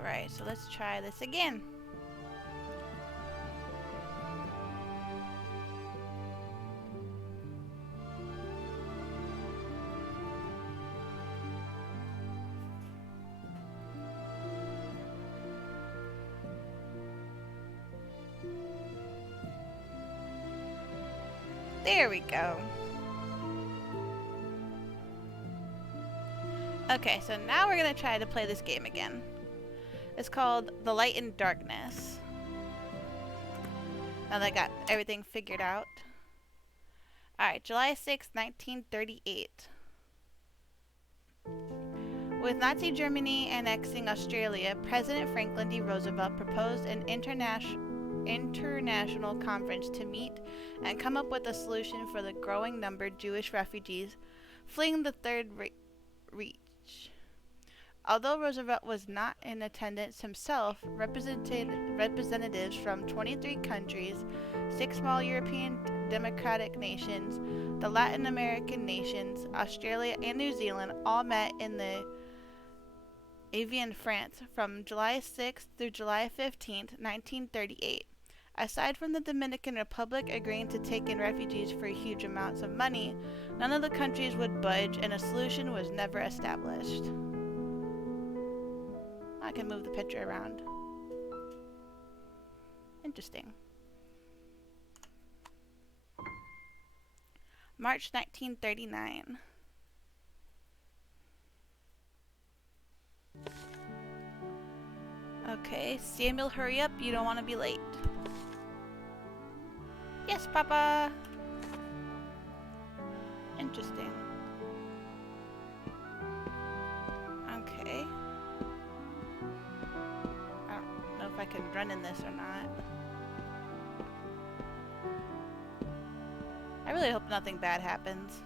Alright, so let's try this again. There we go. Okay, so now we're gonna try to play this game again. It's called The Light in Darkness. Now that I got everything figured out. Alright, July 6, 1938. With Nazi Germany annexing Australia, President Franklin D. Roosevelt proposed an international conference to meet and come up with a solution for the growing number of Jewish refugees fleeing the Third Reich. Although Roosevelt was not in attendance himself, representatives from 23 countries, 6 small European democratic nations, the Latin American nations, Australia, and New Zealand all met in the Evian, France, from July 6th through July 15th, 1938. Aside from the Dominican Republic agreeing to take in refugees for huge amounts of money, none of the countries would budge, and a solution was never established. I can move the picture around. Interesting. March 1939. Okay, Samuel, hurry up. You don't want to be late. Yes, Papa. Interesting. Okay. I don't know if I can run in this or not. I really hope nothing bad happens.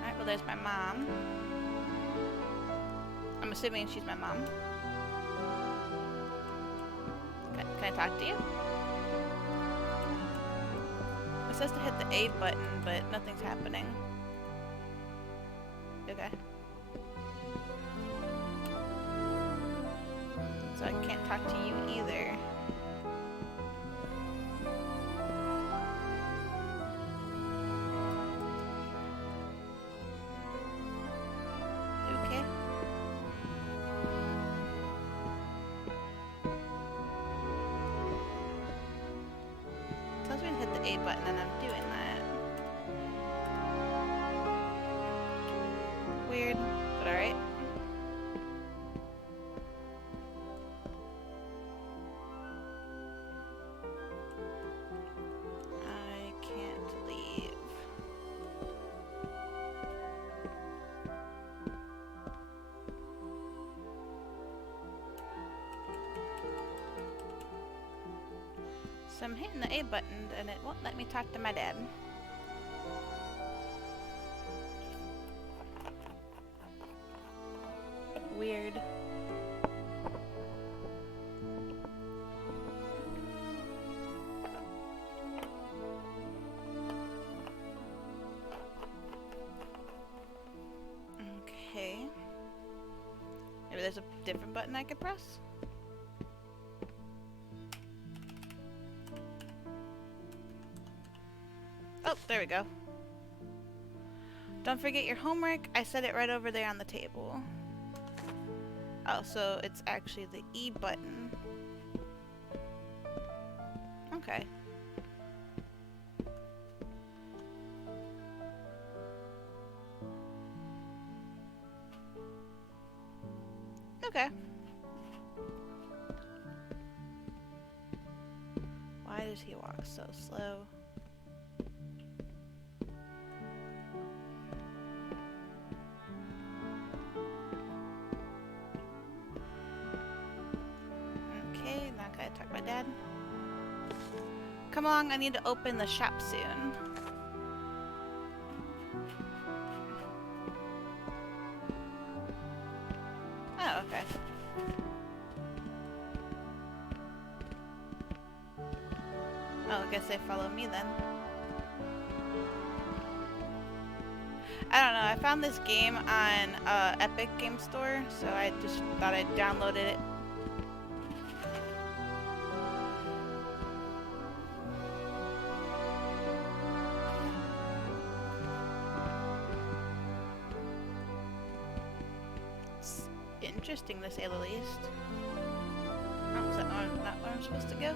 Alright, well there's my mom. I'm assuming she's my mom. Can I talk to you? It says to hit the A button, but nothing's happening. Okay. So I can't talk to you either. You okay? It tells me to hit the A button and I'm doing that. Weird, but alright. So I'm hitting the A button and it won't let me talk to my dad. Weird. Okay. Maybe there's a different button I could press? Oh, there we go. Don't forget your homework. I set it right over there on the table. Oh, so it's actually the E button. Okay. Okay. Why does he walk so slow? Okay, now can I talk to my dad? Come along, I need to open the shop soon. Oh, okay. Oh, I guess they follow me then. I don't know. I found this game on Epic Game Store, so I just thought I'd downloaded it. It's interesting, to say the least. Oh, is that not where I'm supposed to go?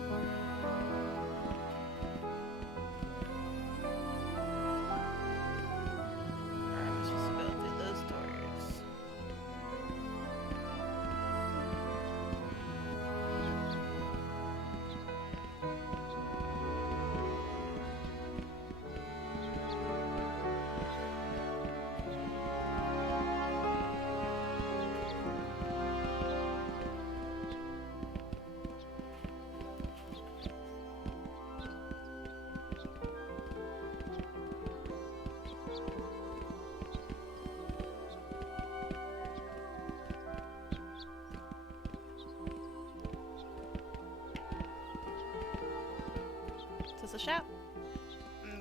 Is this a shop?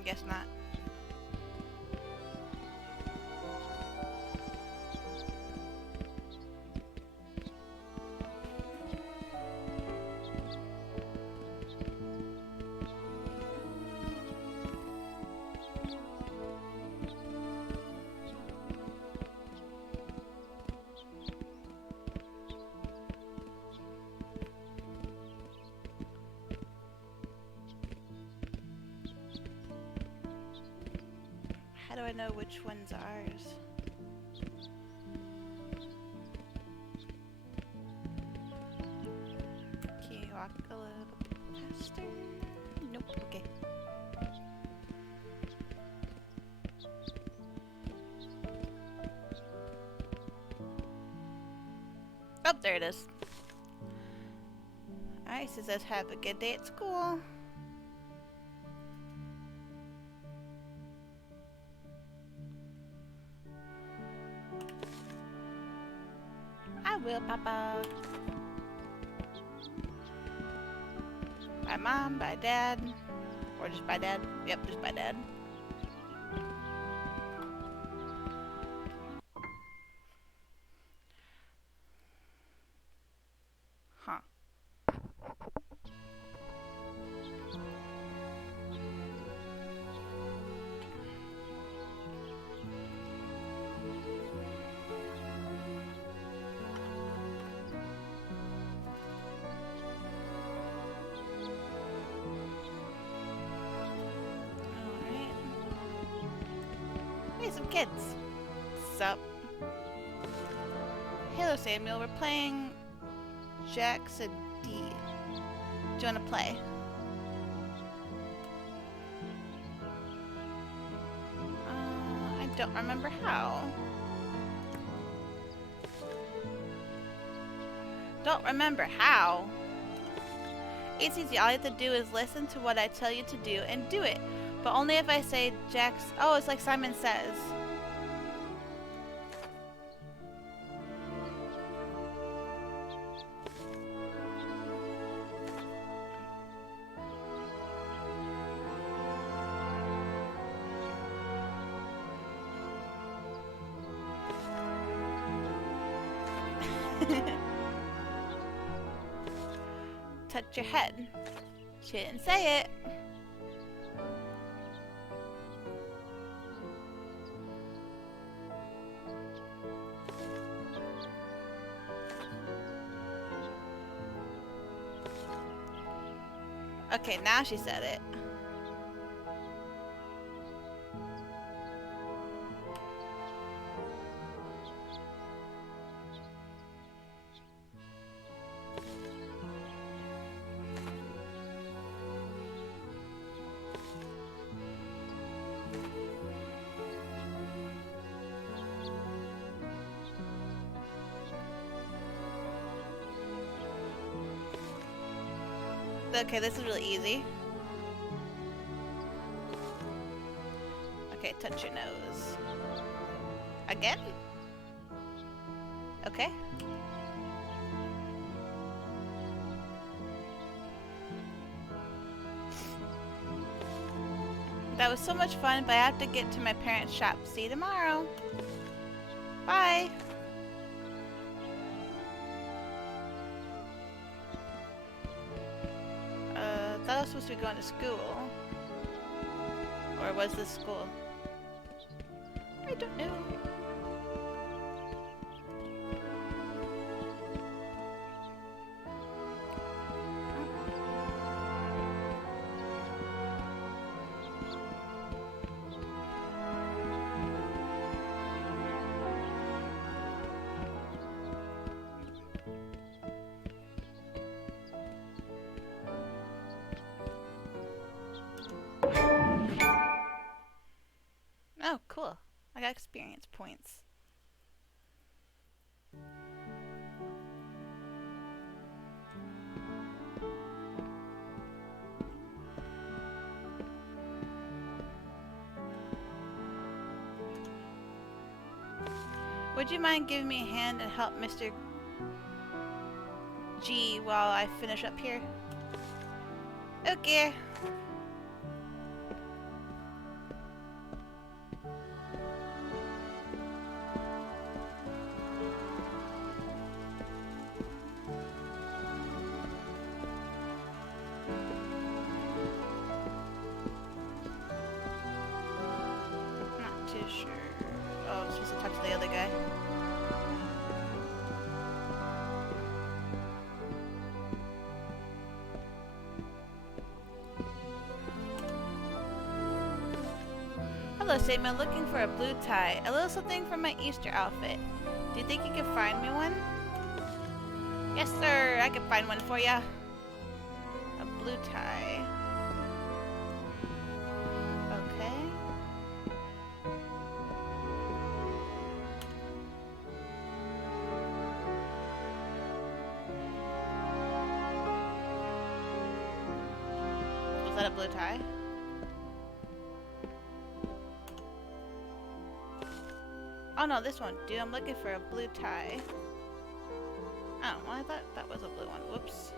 Guess not. How do I know which one's ours? Can you walk a little bit faster? Nope, okay. Oh, there it is. Alright, so it says have a good day at school. I will, Papa. Bye, Mom. Bye, Dad. Or just bye, Dad. Yep, just bye, Dad. Huh. Hey, some kids. Sup? Hello, Samuel. We're playing Jacks and D. Do you want to play? I don't remember how. Don't remember how. It's easy. All you have to do is listen to what I tell you to do and do it. But only if I say Jack's... Oh, it's like Simon Says. Touch your head. She didn't say it. Okay, now she said it. Okay, this is really easy. Okay, touch your nose. Again? Okay. That was so much fun, but I have to get to my parents' shop. See you tomorrow. Bye. I thought I was supposed to be going to school. Or was this school? I don't know. Oh, cool. I got experience points. Would you mind giving me a hand and help Mr. G while I finish up here? Okay. Not too sure. Oh, I'm supposed to talk to the other guy. Hello, Samuel. Looking for a blue tie. A little something from my Easter outfit. Do you think you can find me one? Yes, sir. I can find one for ya. A blue tie. Okay. Was that a blue tie? Oh no, this one. Dude, I'm looking for a blue tie. Oh, well, I thought that was a blue one. Whoops.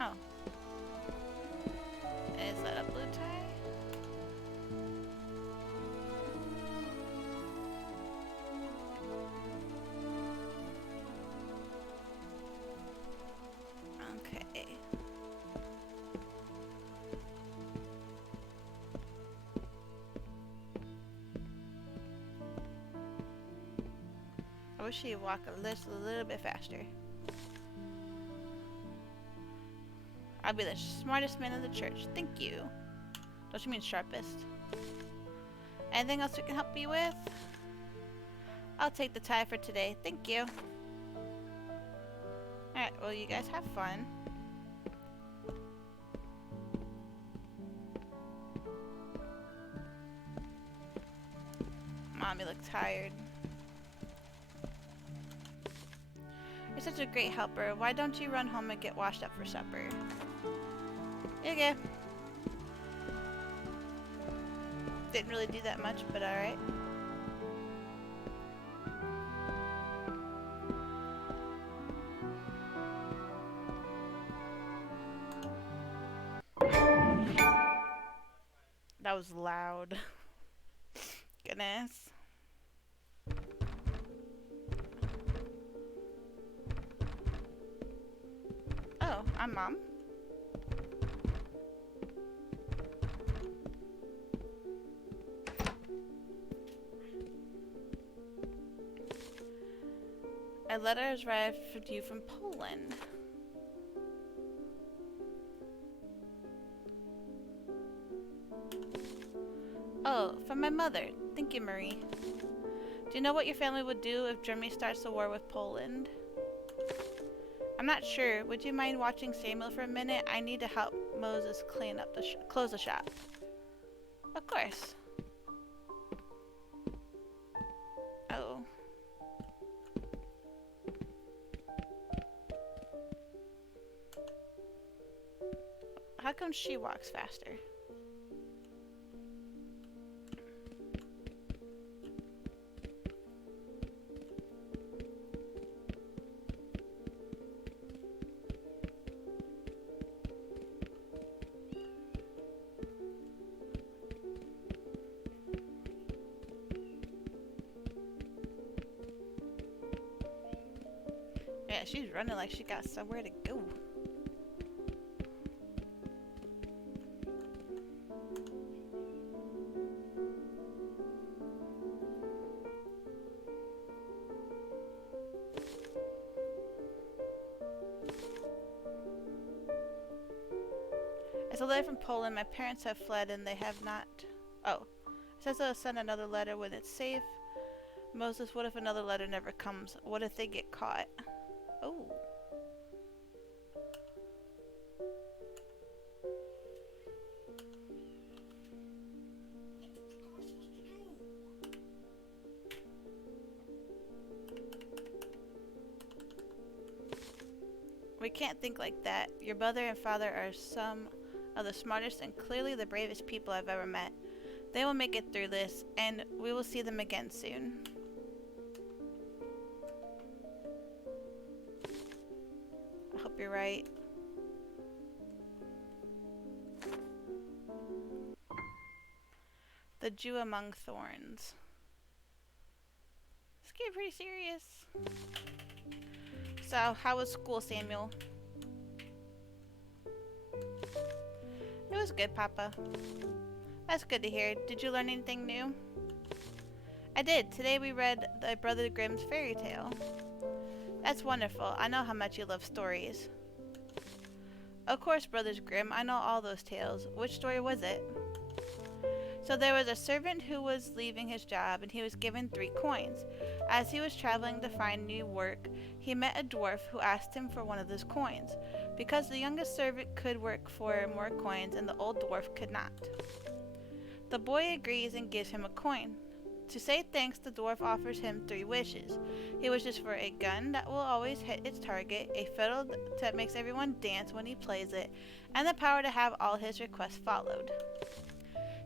Oh. Is that a blue tie? Okay. I wish he'd walk a little bit faster. I'll be the smartest man in the church. Thank you. Don't you mean sharpest? Anything else we can help you with? I'll take the tie for today. Thank you. Alright, well, you guys have fun. Mom, you look tired. You're such a great helper. Why don't you run home and get washed up for supper? Okay. Didn't really do that much, but alright. That was loud. Goodness. Oh, I'm Mom. A letter has arrived for you from Poland. Oh, from my mother. Thank you, Marie. Do you know what your family would do if Germany starts a war with Poland? I'm not sure. Would you mind watching Samuel for a minute? I need to help Moses clean up the close the shop. Of course. Oh. How come she walks faster? Yeah, she's running like she got somewhere to go. It's a letter from Poland. My parents have fled and they have not... Oh. It says they'll send another letter when it's safe. Moses, what if another letter never comes? What if they get caught? Oh. We can't think like that. Your mother and father are some of the smartest and clearly the bravest people I've ever met. They will make it through this, and we will see them again soon. I hope you're right. The Jew Among Thorns. This getting pretty serious. So, how was school, Samuel? It was good, Papa. That's good to hear. Did you learn anything new? I did. Today we read the Brother Grimm's fairy tale. That's wonderful. I know how much you love stories. Of course, Brothers Grimm. I know all those tales. Which story was it? So there was a servant who was leaving his job and he was given 3 coins. As he was traveling to find new work, he met a dwarf who asked him for one of those coins, because the youngest servant could work for more coins and the old dwarf could not. The boy agrees and gives him a coin. To say thanks, the dwarf offers him 3 wishes. He wishes for a gun that will always hit its target, a fiddle that makes everyone dance when he plays it, and the power to have all his requests followed.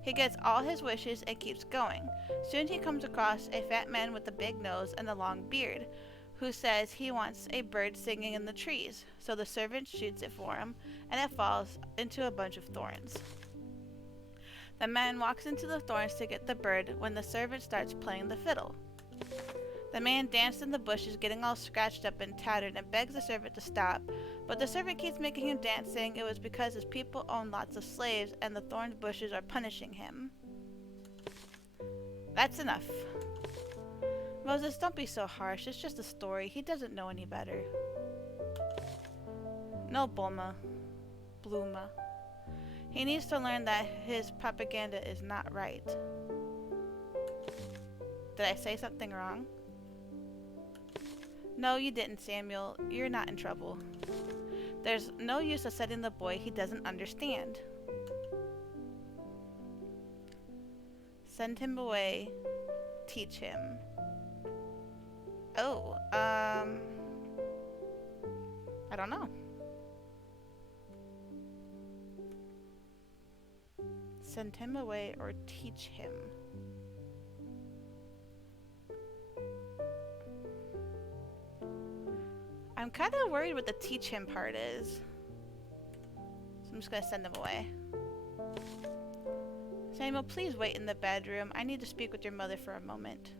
He gets all his wishes and keeps going. Soon he comes across a fat man with a big nose and a long beard, who says he wants a bird singing in the trees. So the servant shoots it for him, and it falls into a bunch of thorns. The man walks into the thorns to get the bird when the servant starts playing the fiddle. The man danced in the bushes, getting all scratched up and tattered, and begs the servant to stop. But the servant keeps making him dance, saying it was because his people own lots of slaves and the thorn bushes are punishing him. That's enough. Moses, don't be so harsh. It's just a story. He doesn't know any better. No, Bluma. He needs to learn that his propaganda is not right. Did I say something wrong? No, you didn't, Samuel. You're not in trouble. There's no use of setting the boy he doesn't understand. Send him away. Teach him. Oh, I don't know. Send him away or teach him. I'm kind of worried what the teach him part is. So I'm just going to send him away. Samuel, please wait in the bedroom. I need to speak with your mother for a moment.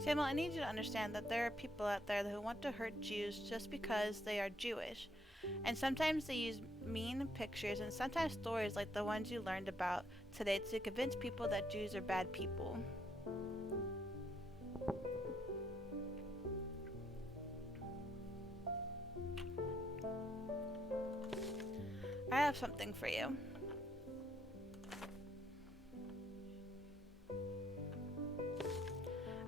Samuel, I need you to understand that there are people out there who want to hurt Jews just because they are Jewish. And sometimes they use mean pictures and sometimes stories like the ones you learned about today to convince people that Jews are bad people. I have something for you.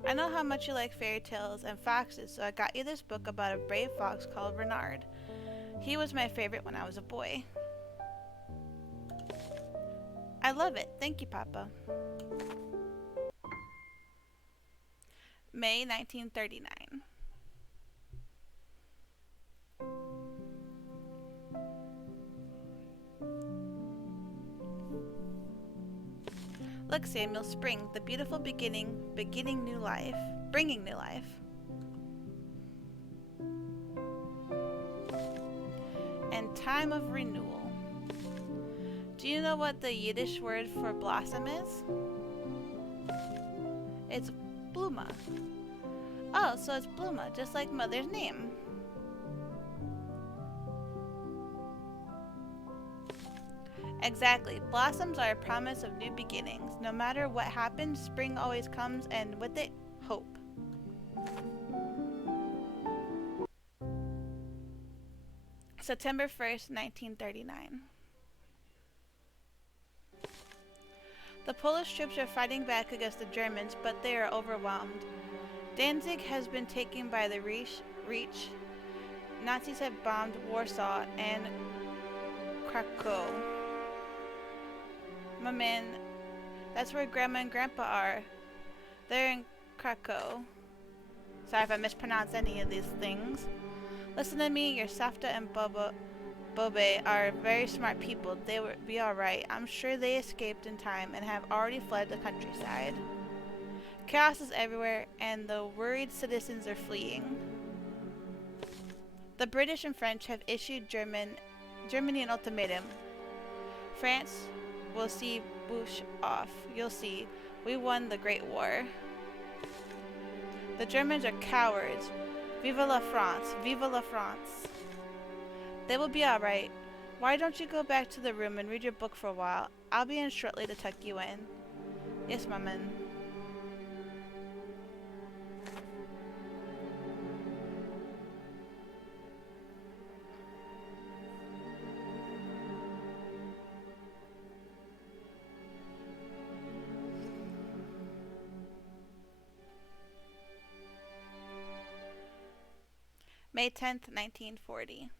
I know how much you like fairy tales and foxes, so I got you this book about a brave fox called Renard. He was my favorite when I was a boy. I love it. Thank you, Papa. May 1939. Look, Samuel, spring, the beautiful beginning, beginning new life, bringing new life. And time of renewal. Do you know what the Yiddish word for blossom is? It's bluma. Oh, so it's Bluma, just like Mother's name. Exactly. Blossoms are a promise of new beginnings. No matter what happens, spring always comes, and with it, hope. September 1st, 1939. The Polish troops are fighting back against the Germans, but they are overwhelmed. Danzig has been taken by the Reich. Nazis have bombed Warsaw and Krakow. My man, that's where Grandma and Grandpa are. They're in Krakow. Sorry if I mispronounce any of these things. Listen to me, your Safta and Bobe are very smart people. They will be alright. I'm sure they escaped in time and have already fled the countryside. Chaos is everywhere, and the worried citizens are fleeing. The British and French have issued Germany an ultimatum. France will see Bush off. You'll see. We won the Great War. The Germans are cowards. Vive la France! Vive la France! They will be alright. Why don't you go back to the room and read your book for a while? I'll be in shortly to tuck you in. Yes, Maman. May 10th, 1940.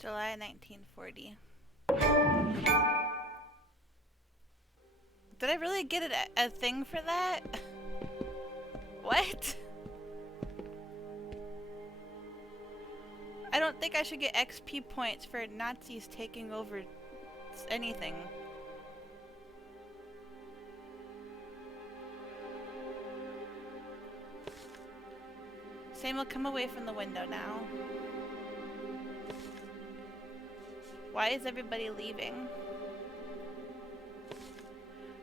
July 1940. Did I really get a thing for that? What? don't think I should get XP points for Nazis taking over anything. Samuel, come away from the window now. Why is everybody leaving?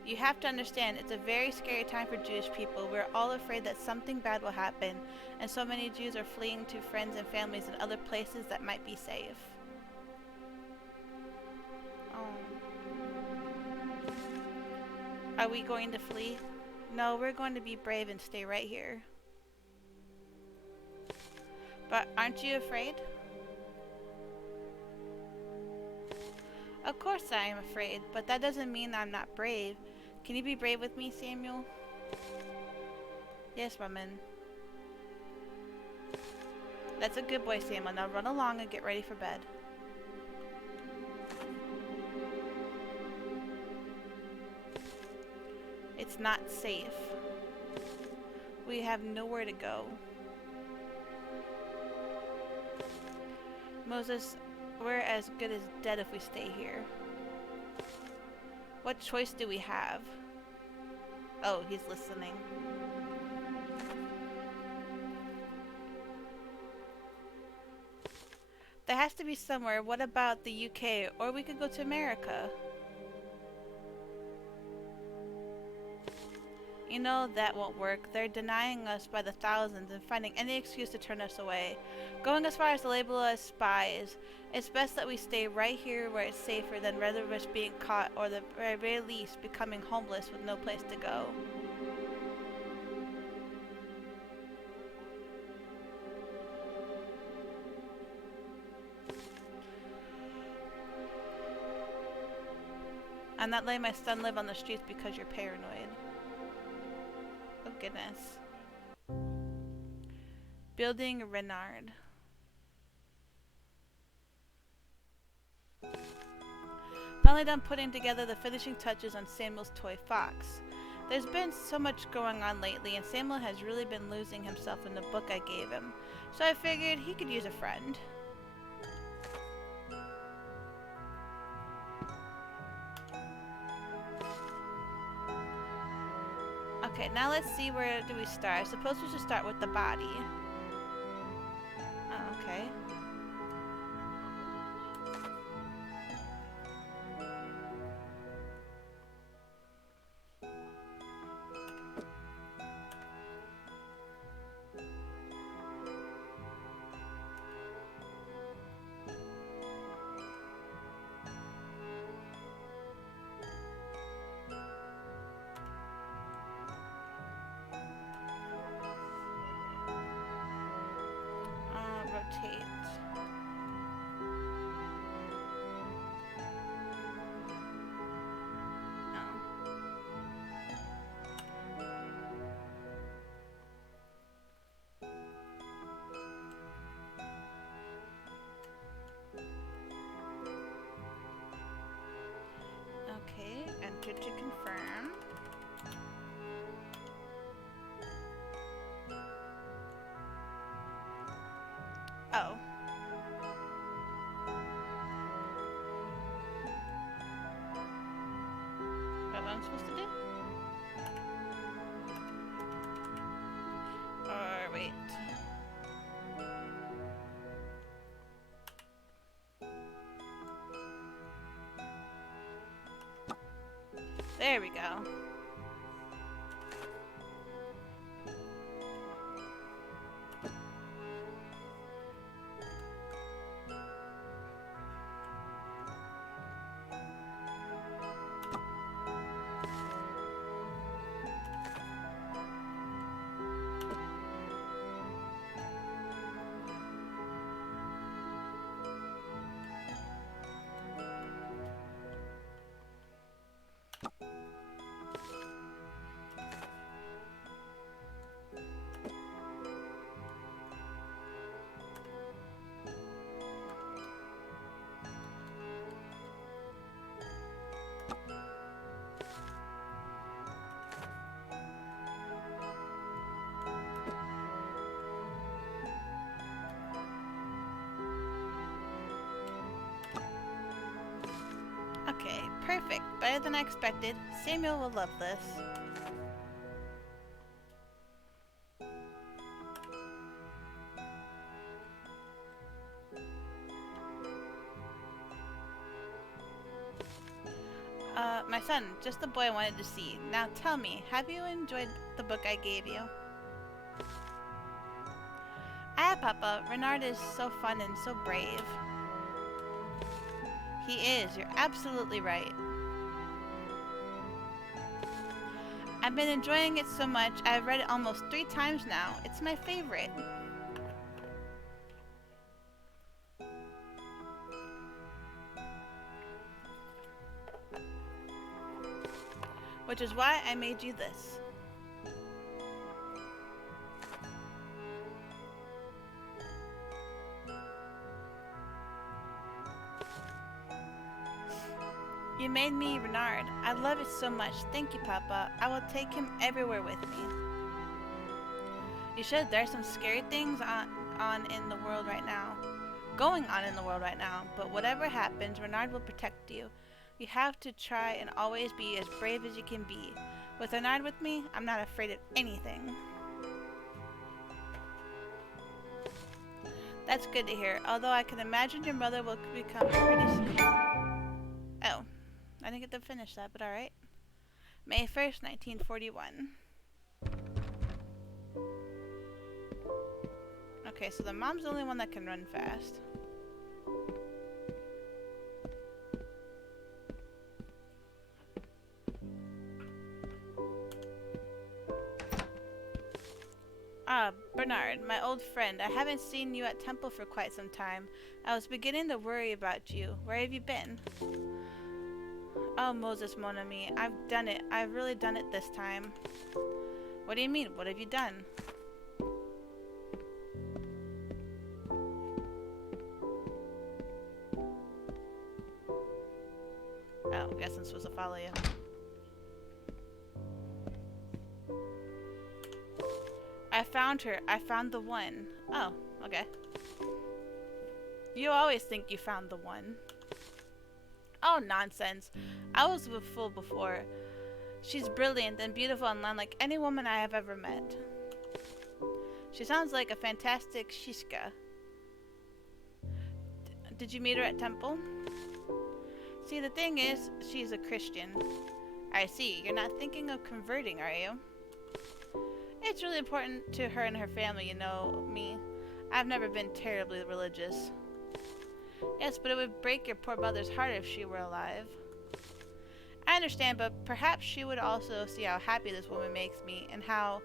You have to understand, it's a very scary time for Jewish people. We're all afraid that something bad will happen, and so many Jews are fleeing to friends and families in other places that might be safe. Oh. Are we going to flee? No, we're going to be brave and stay right here. But aren't you afraid? Of course I am afraid, but that doesn't mean I'm not brave. Can you be brave with me, Samuel? Yes, woman. That's a good boy, Samuel. Now run along and get ready for bed. It's not safe. We have nowhere to go. Moses, we're as good as dead if we stay here. What choice do we have? Oh, he's listening. There has to be somewhere. What about the UK? Or we could go to America. You know that won't work. They're denying us by the thousands and finding any excuse to turn us away. Going as far as to label us spies. It's best that we stay right here where it's safer than rather than us being caught or at the very least becoming homeless with no place to go. I'm not letting my son live on the streets because you're paranoid. Oh goodness. Building Renard. Finally done putting together the finishing touches on Samuel's toy fox. There's been so much going on lately, and Samuel has really been losing himself in the book I gave him. So I figured he could use a friend. Okay, now let's see, where do we start? I suppose we should start with the body. Oh, okay. Rotate. Okay, enter to confirm. Oh. What am I supposed to do? Or wait. There we go. Perfect. Better than I expected. Samuel will love this. My son, just the boy I wanted to see. Now tell me, have you enjoyed the book I gave you? Ah, Papa, Renard is so fun and so brave. He is, you're absolutely right. I've been enjoying it so much, I've read it almost 3 times now. It's my favorite. Which is why I made you this. You made me Renard. I love it so much. Thank you, Papa. I will take him everywhere with me. You should. There's some scary things on in the world right now. Going on in the world right now. But whatever happens, Renard will protect you. You have to try and always be as brave as you can be. With Renard with me, I'm not afraid of anything. That's good to hear. Although I can imagine your mother will become pretty soon. Oh. I didn't get to finish that, but alright. May 1st, 1941. Okay, so the mom's the only one that can run fast. Ah, Bernard, my old friend. I haven't seen you at Temple for quite some time. I was beginning to worry about you. Where have you been? Oh, Moses, mon ami, I've done it. I've really done it this time. What do you mean? What have you done? Oh, I guess I'm supposed to follow you. I found her. I found the one. Oh, okay. You always think you found the one. Oh, nonsense. I was a fool before. She's brilliant and beautiful online like any woman I have ever met. She sounds like a fantastic Shiska. Did you meet her at Temple? See, the thing is, she's a Christian. I see. You're not thinking of converting, are you? It's really important to her and her family, you know me. I've never been terribly religious. Yes, but it would break your poor mother's heart if she were alive. I understand, but perhaps she would also see how happy this woman makes me and how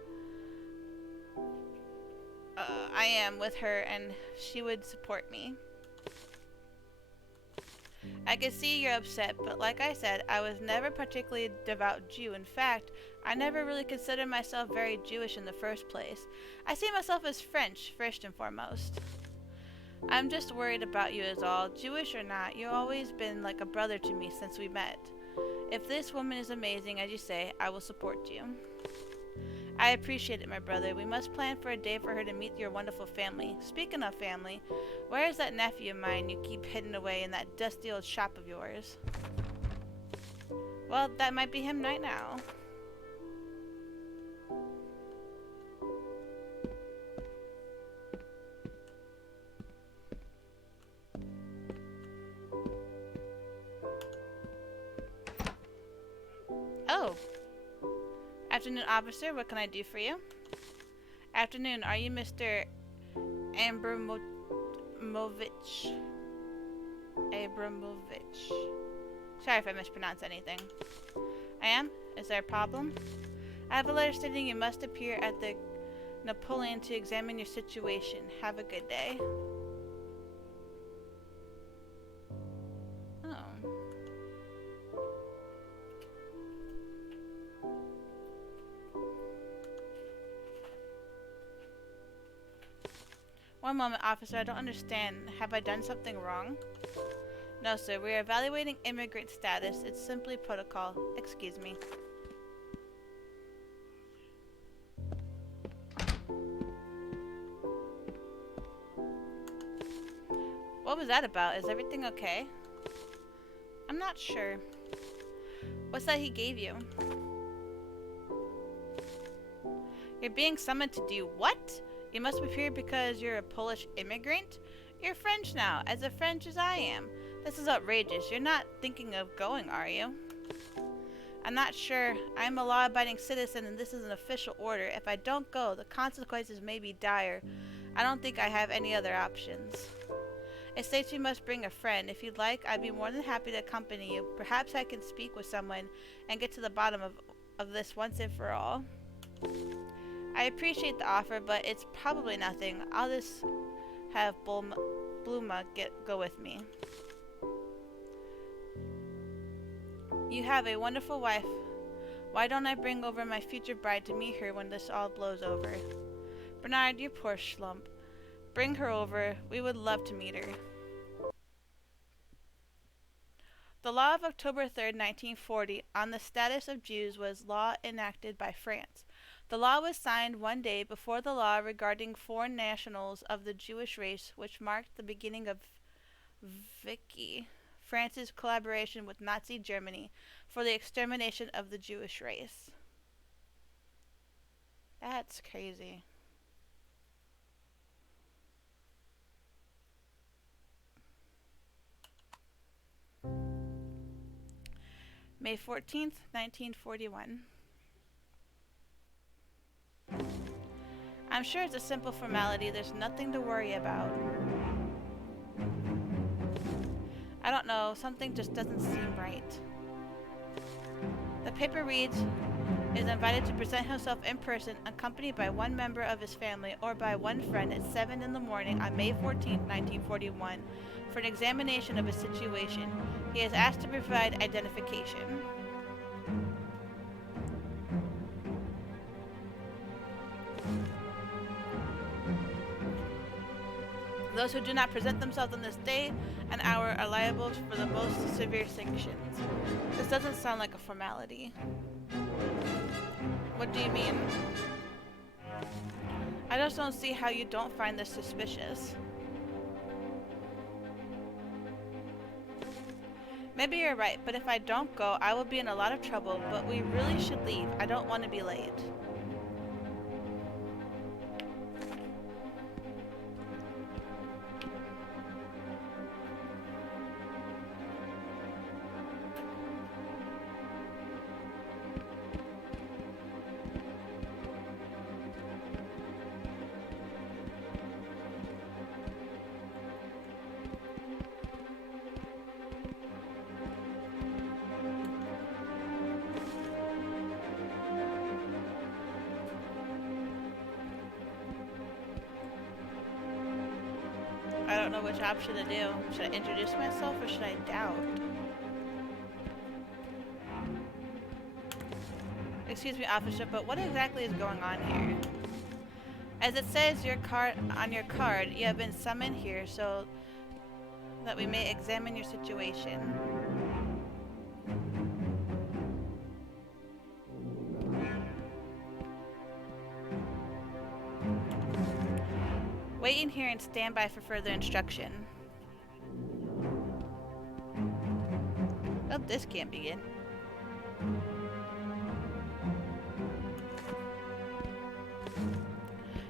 I am with her, and she would support me. I can see you're upset, but like I said, I was never particularly devout Jew. In fact, I never really considered myself very Jewish in the first place. I see myself as French, first and foremost. I'm just worried about you is all. Jewish or not, you've always been like a brother to me since we met. If this woman is amazing, as you say, I will support you. I appreciate it, my brother. We must plan for a day for her to meet your wonderful family. Speaking of family, where is that nephew of mine you keep hidden away in that dusty old shop of yours? Well, that might be him right now. Oh. Afternoon, officer. What can I do for you? Afternoon. Are you Mr. Abramovich? Abramovich. Sorry if I mispronounce anything. I am? Is there a problem? I have a letter stating you must appear at the Napoleon to examine your situation. Have a good day. Oh. One moment, officer. I don't understand. Have I done something wrong? No, sir. We are evaluating immigrant status. It's simply protocol. Excuse me. What was that about? Is everything okay? I'm not sure. What's that he gave you? You're being summoned to do what? You must be here because you're a Polish immigrant? You're French now, as French as I am. This is outrageous. You're not thinking of going, are you? I'm not sure. I'm a law-abiding citizen and this is an official order. If I don't go, the consequences may be dire. I don't think I have any other options. It states you must bring a friend. If you'd like, I'd be more than happy to accompany you. Perhaps I can speak with someone and get to the bottom of this once and for all. I appreciate the offer, but it's probably nothing. I'll just have Bluma go with me. You have a wonderful wife. Why don't I bring over my future bride to meet her when this all blows over? Bernard, you poor schlump. Bring her over. We would love to meet her. The law of October 3rd, 1940, on the status of Jews was law enacted by France. The law was signed one day before the law regarding foreign nationals of the Jewish race, which marked the beginning of Vichy, France's collaboration with Nazi Germany for the extermination of the Jewish race. That's crazy. May 14th, 1941. I'm sure it's a simple formality. There's nothing to worry about. I don't know. Something just doesn't seem right. The paper reads, is invited to present himself in person, accompanied by one member of his family or by one friend at 7 in the morning on May 14, 1941, for an examination of his situation. He is asked to provide identification. Those who do not present themselves on this day and hour are liable for the most severe sanctions. This doesn't sound like a formality. What do you mean? I just don't see how you don't find this suspicious. Maybe you're right, but if I don't go, I will be in a lot of trouble, but we really should leave. I don't want to be late. I don't know which option to do. Should I introduce myself or should I doubt? Excuse me, officer, but what exactly is going on here? As it says on your card, you have been summoned here so that we may examine your situation. Wait in here and stand by for further instruction. Oh, this can't begin.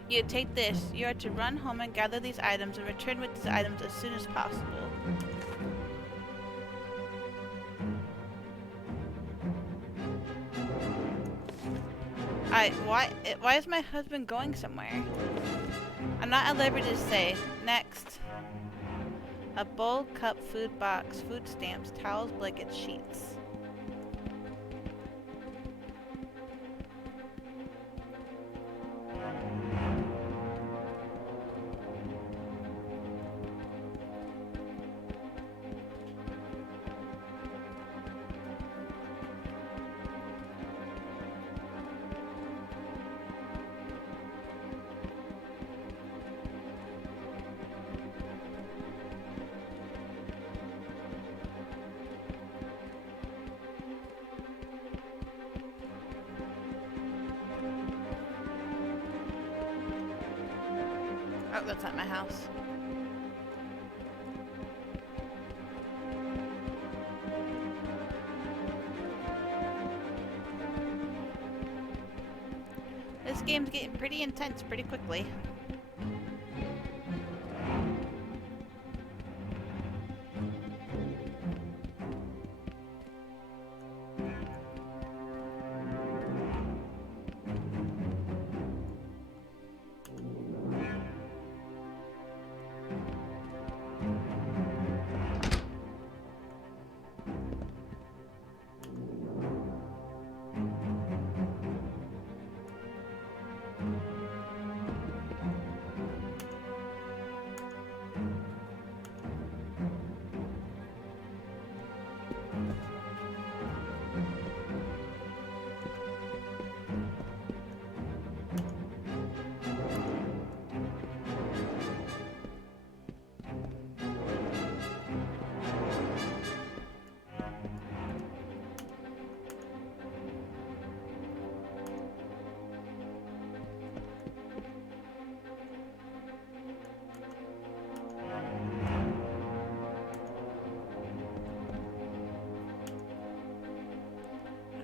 You take this. You are to run home and gather these items and return with these items as soon as possible. Why is my husband going somewhere? I'm not at liberty to say. Next. A bowl, cup, food box, food stamps, towels, blankets, sheets. Oh, that's not my house. game's getting pretty intense pretty quickly.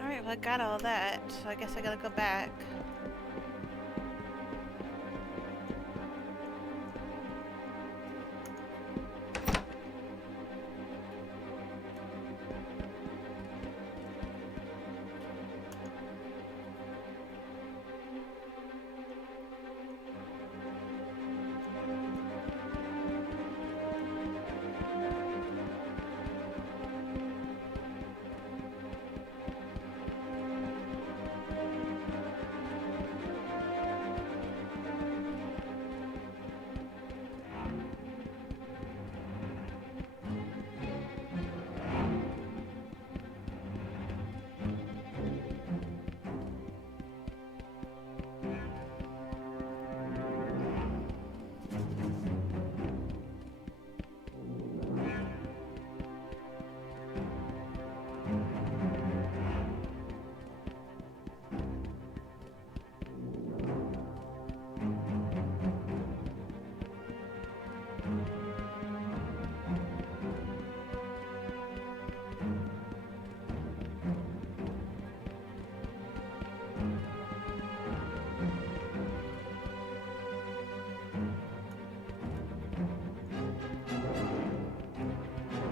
Alright, well I got all that, so I guess I gotta go back.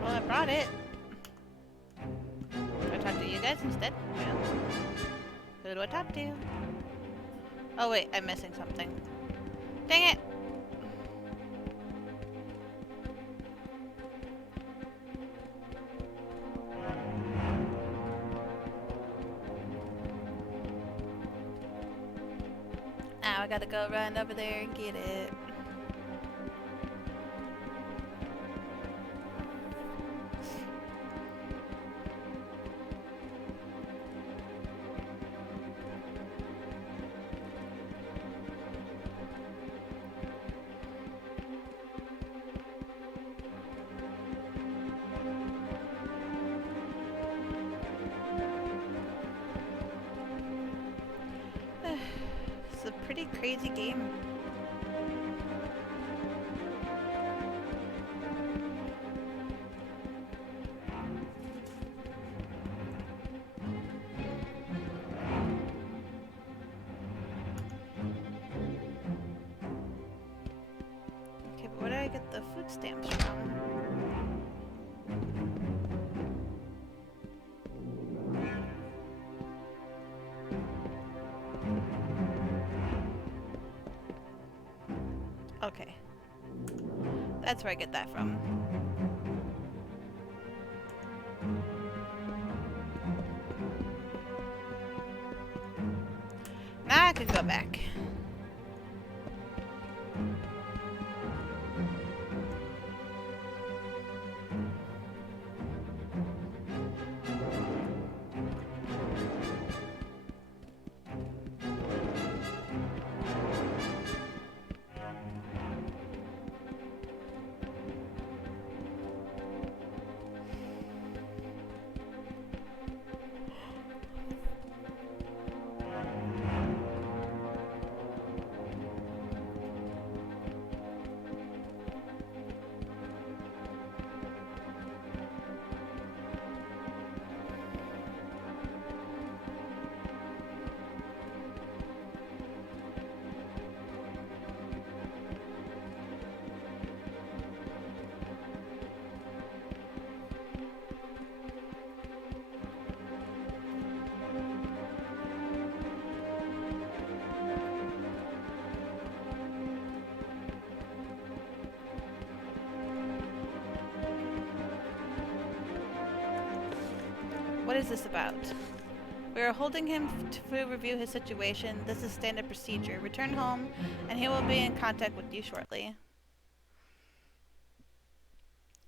Well, I brought it. Do I talk to you guys instead? Yeah. Who do I talk to? Oh wait, I'm missing something. Dang it! Now I gotta go run over there and get it. It's a pretty crazy game. Okay, but where do I get the food stamps from? Okay. That's where I get that from. Now I can go back. is this about? We are holding him to review his situation. This is standard procedure. Return home, and he will be in contact with you shortly.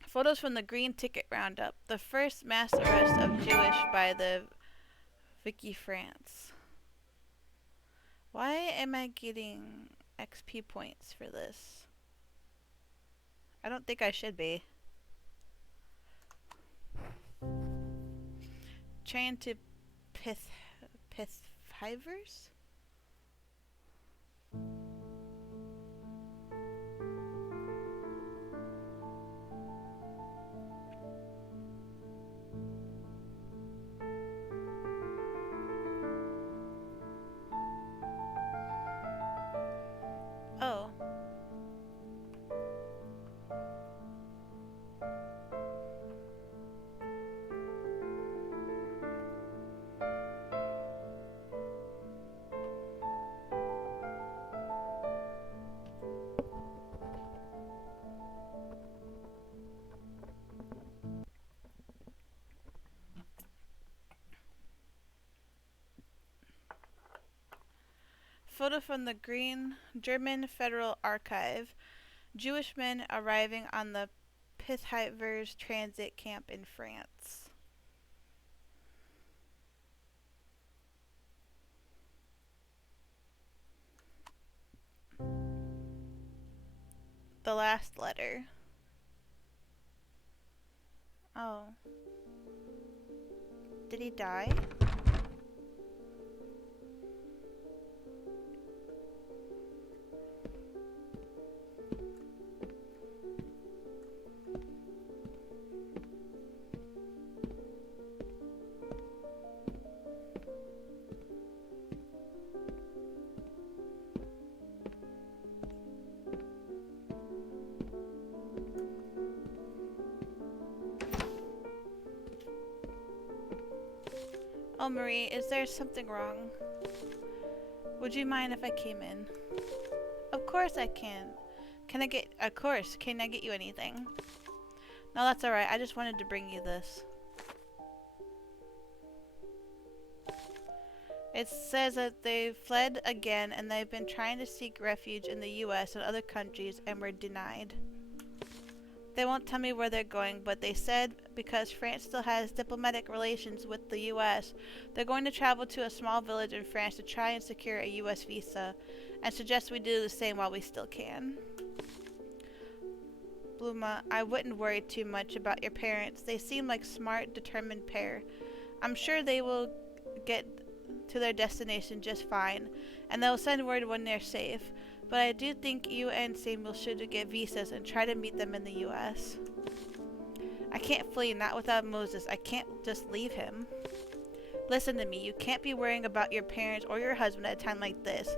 Photos from the Green Ticket Roundup. The first mass arrest of Jewish by the Vicky France. Why am I getting XP points for this? I don't think I should be. Train to Pithhivers? Oh. Photo from the German Federal Archive. Jewish men arriving on the Pithhivers transit camp in France. The last letter. Oh. Did he die? Oh, Marie, is there something wrong? Would you mind if I came in? Of course I can. Of course, can I get you anything? No, that's alright. I just wanted to bring you this. It says that they fled again and they've been trying to seek refuge in the US and other countries and were denied. They won't tell me where they're going, but they said because France still has diplomatic relations with the US, they're going to travel to a small village in France to try and secure a US visa, and suggest we do the same while we still can. Bluma, I wouldn't worry too much about your parents. They seem like smart, determined pair. I'm sure they will get to their destination just fine, and they'll send word when they're safe. But I do think you and Samuel should get visas and try to meet them in the US. I can't flee, not without Moses. I can't just leave him. Listen to me, you can't be worrying about your parents or your husband at a time like this.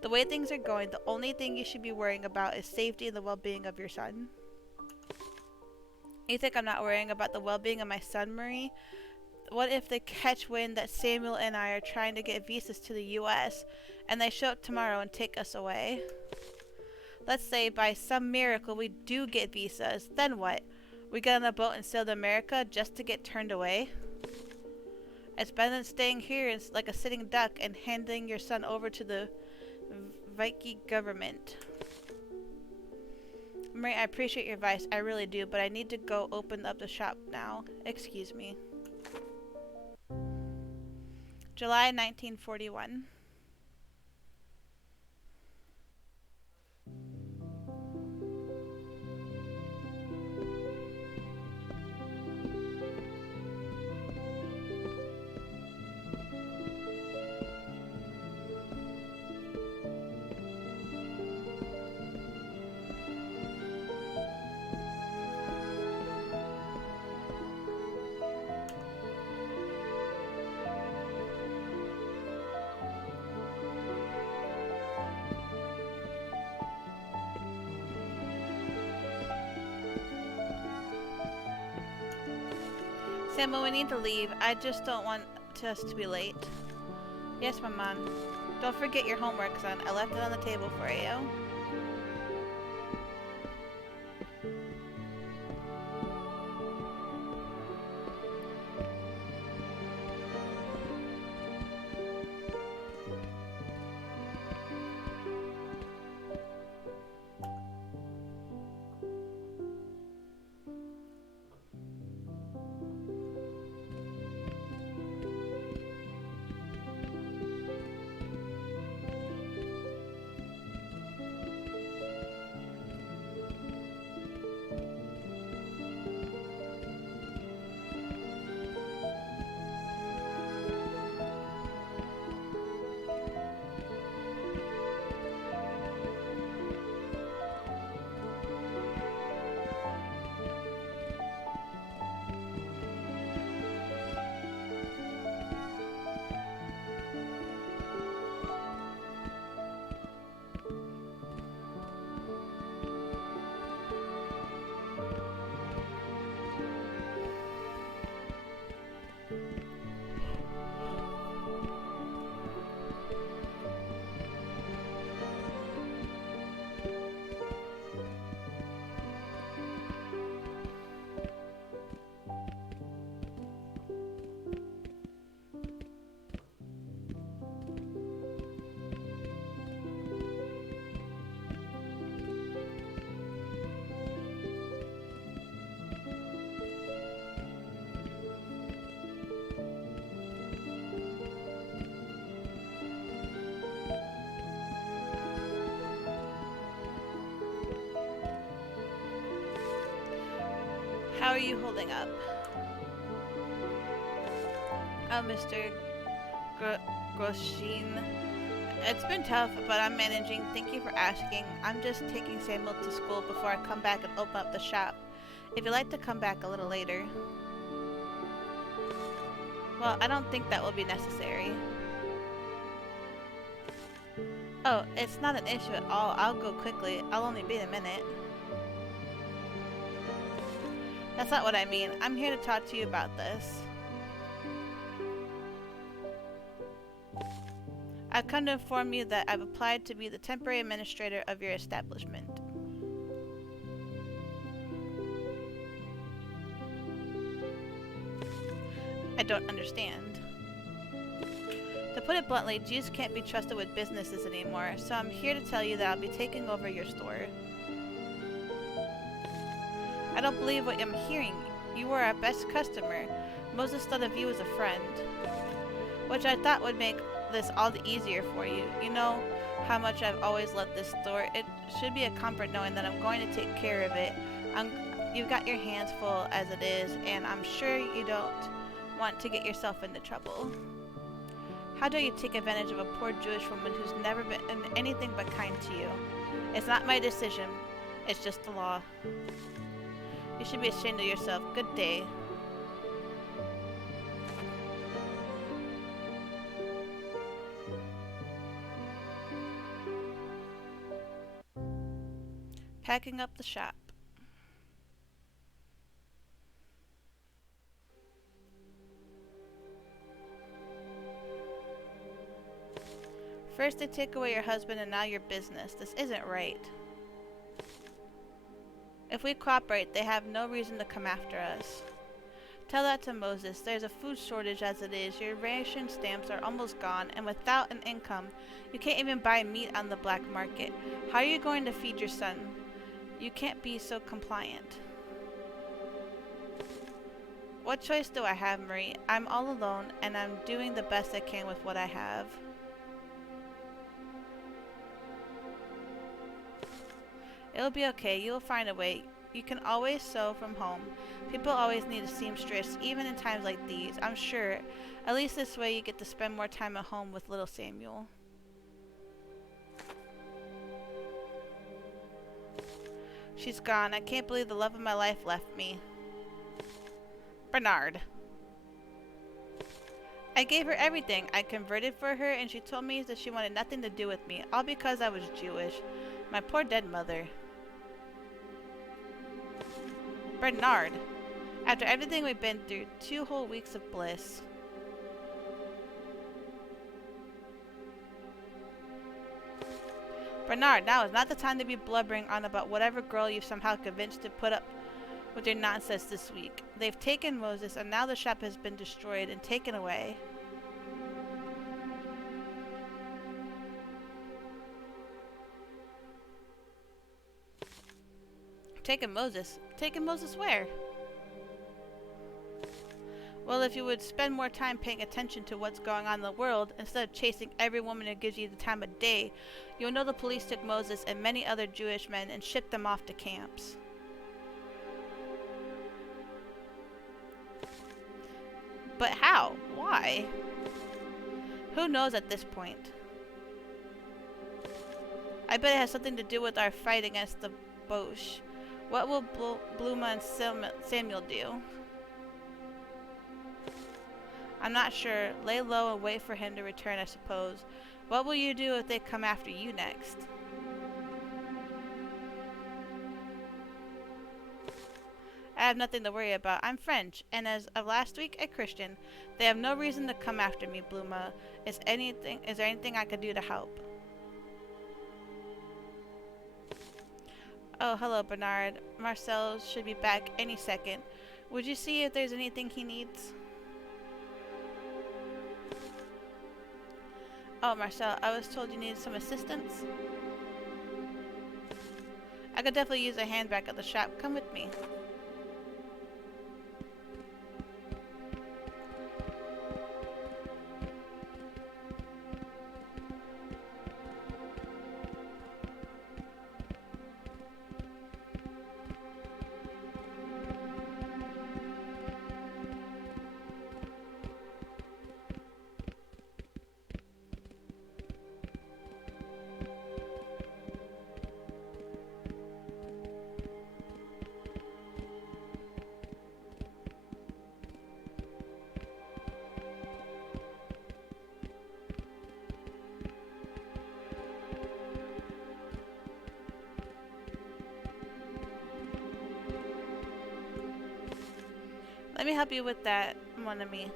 The way things are going, the only thing you should be worrying about is safety and the well-being of your son. You think I'm not worrying about the well-being of my son, Marie? What if they catch wind that Samuel and I are trying to get visas to the US, and they show up tomorrow and take us away? Let's say by some miracle we do get visas, then what? We get on a boat and sail to America just to get turned away? It's better than staying here like a sitting duck and handing your son over to the Viking government. Marie, I appreciate your advice, I really do, but I need to go open up the shop now. Excuse me. July 1941. Samuel, we need to leave. I just don't want us to be late. Yes, Maman. Don't forget your homework, son. I left it on the table for you. How are you holding up? Oh, Mr. Grosjean. It's been tough, but I'm managing. Thank you for asking. I'm just taking Samuel to school before I come back and open up the shop. If you'd like to come back a little later. Well, I don't think that will be necessary. Oh, it's not an issue at all. I'll go quickly. I'll only be a minute. That's not what I mean. I'm here to talk to you about this. I've come to inform you that I've applied to be the temporary administrator of your establishment. I don't understand. To put it bluntly, Jews can't be trusted with businesses anymore, so I'm here to tell you that I'll be taking over your store. I don't believe what I'm hearing. You were our best customer. Moses thought of you as a friend, which I thought would make this all the easier for you. You know how much I've always loved this store. It should be a comfort knowing that I'm going to take care of it. You've got your hands full as it is, and I'm sure you don't want to get yourself into trouble. How dare you take advantage of a poor Jewish woman who's never been anything but kind to you? It's not my decision. It's just the law. You should be ashamed of yourself. Good day. Packing up the shop. First they take away your husband and now your business. This isn't right. If we cooperate, they have no reason to come after us. Tell that to Moses. There's a food shortage as it is. Your ration stamps are almost gone, and without an income, you can't even buy meat on the black market. How are you going to feed your son? You can't be so compliant. What choice do I have, Marie? I'm all alone, and I'm doing the best I can with what I have. It'll be okay. You'll find a way. You can always sew from home. People always need a seamstress, even in times like these. I'm sure. At least this way you get to spend more time at home with little Samuel. She's gone. I can't believe the love of my life left me. Bernard. I gave her everything. I converted for her, and she told me that she wanted nothing to do with me, all because I was Jewish. My poor dead mother. Bernard. After everything we've been through, 2 whole weeks of bliss. Bernard, now is not the time to be blubbering on about whatever girl you've somehow convinced to put up with your nonsense this week. They've taken Moses, and now the shop has been destroyed and taken away. Taken Moses? Taken Moses where? Well, if you would spend more time paying attention to what's going on in the world, instead of chasing every woman who gives you the time of day, you'll know the police took Moses and many other Jewish men and shipped them off to camps. But how? Why? Who knows at this point? I bet it has something to do with our fight against the Bosch. What will Bluma and Samuel do? I'm not sure. Lay low and wait for him to return, I suppose. What will you do if they come after you next? I have nothing to worry about. I'm French, and as of last week, a Christian. They have no reason to come after me, Bluma. Is there anything I could do to help? Oh, hello, Bernard. Marcel should be back any second. Would you see if there's anything he needs? Oh, Marcel, I was told you needed some assistance. I could definitely use a hand back at the shop. Come with me. Let me help you with that, mon ami.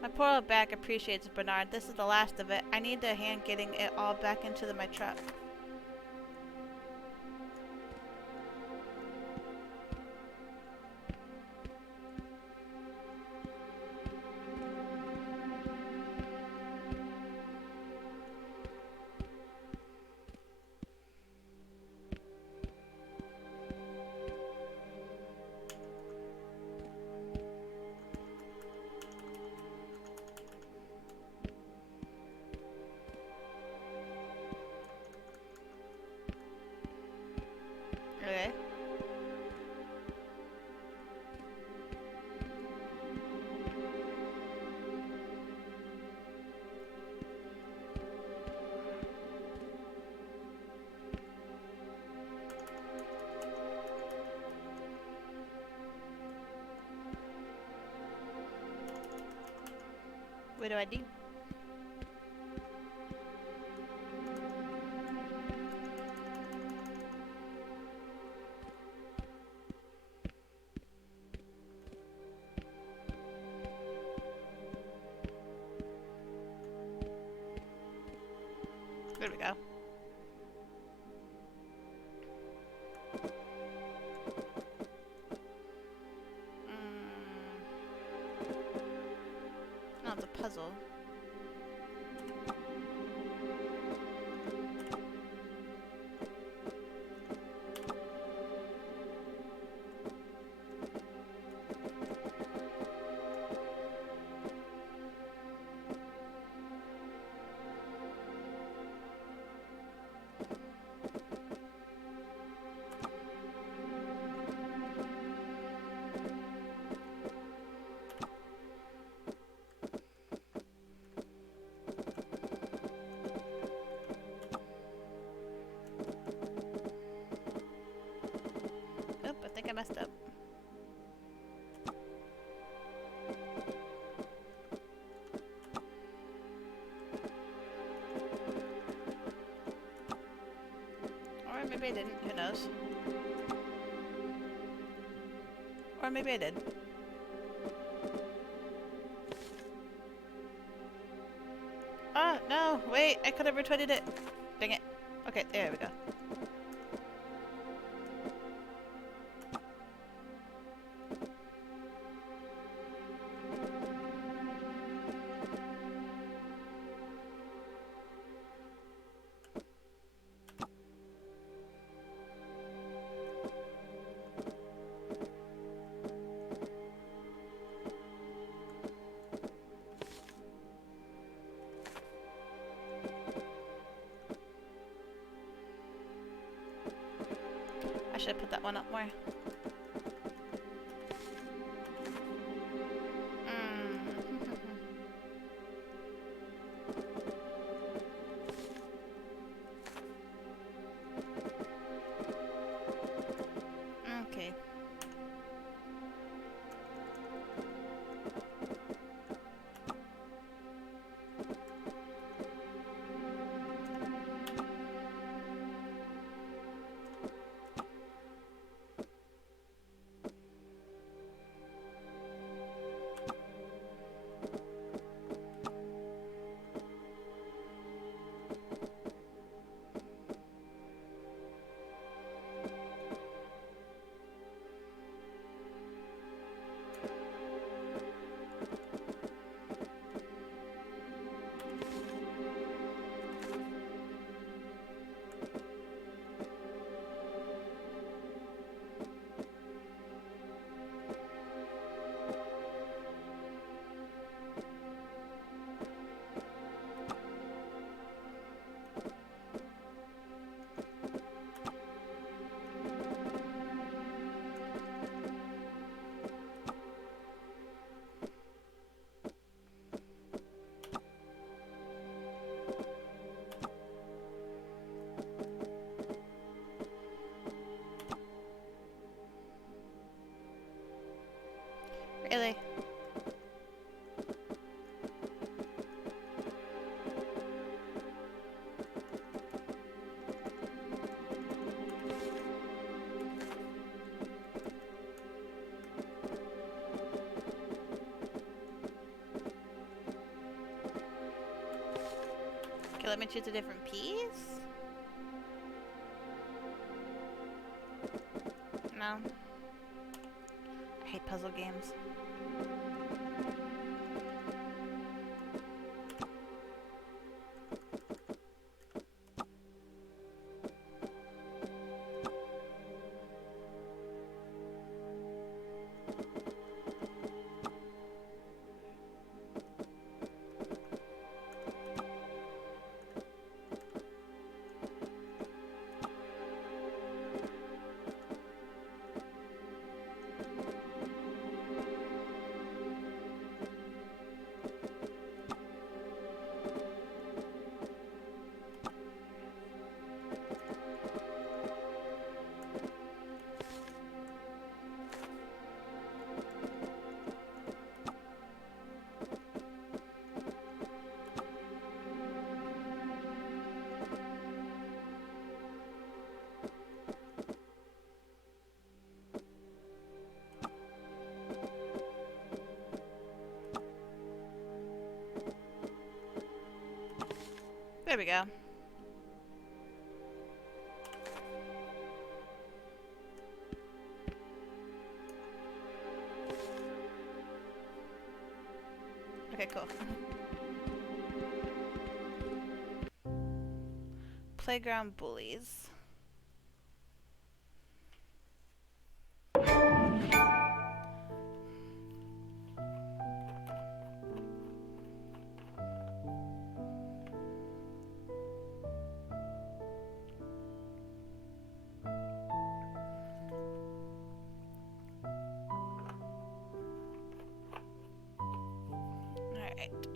My poor old back appreciates Bernard. This is the last of it. I need a hand getting it all back into my truck. Okay. What do I do? There we go. Oh, it's a puzzle. Oop, I think I messed up. Or maybe I didn't, who knows? Or maybe I did. Oh, no, wait, I could have retweeted it. Dang it. Okay, there we go. I should have put that one up more. Okay. Really? let me choose a different piece? No. I hate puzzle games. There we go. Okay, cool. Playground bullies. Alright.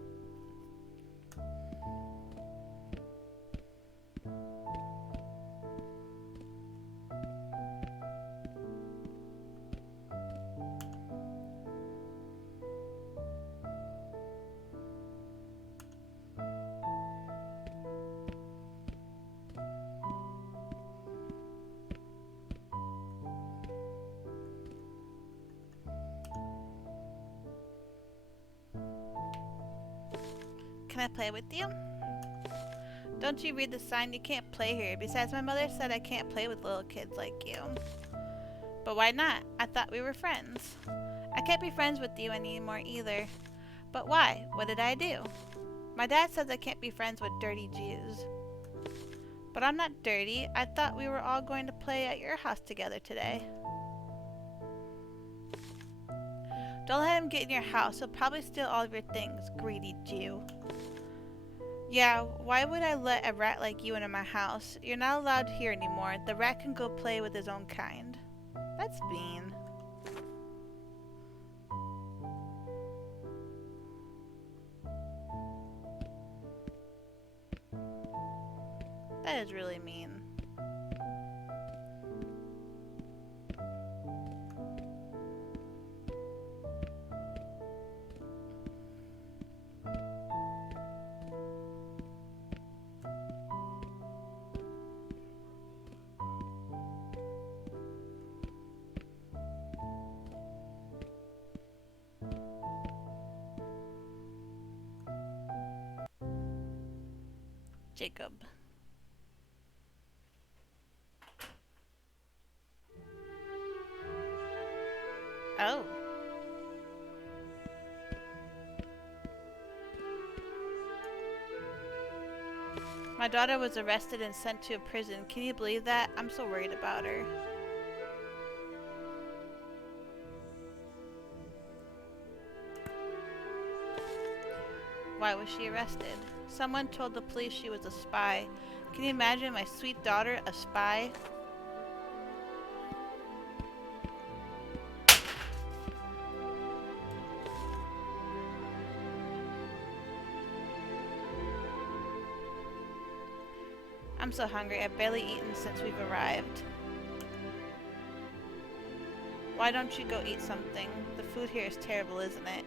Can I play with you? Don't you read the sign? You can't play here. Besides, my mother said I can't play with little kids like you. But why not? I thought we were friends. I can't be friends with you anymore either. But why? What did I do? My dad says I can't be friends with dirty Jews. But I'm not dirty. I thought we were all going to play at your house together today. Don't let him get in your house. He'll probably steal all of your things, greedy Jew. Yeah, why would I let a rat like you into my house? You're not allowed here anymore. The rat can go play with his own kind. That's mean. That is really mean. Jacob. Oh. My daughter was arrested and sent to a prison. Can you believe that? I'm so worried about her. Why was she arrested? Someone told the police she was a spy. Can you imagine my sweet daughter, a spy? I'm so hungry. I've barely eaten since we've arrived. Why don't you go eat something? The food here is terrible, isn't it?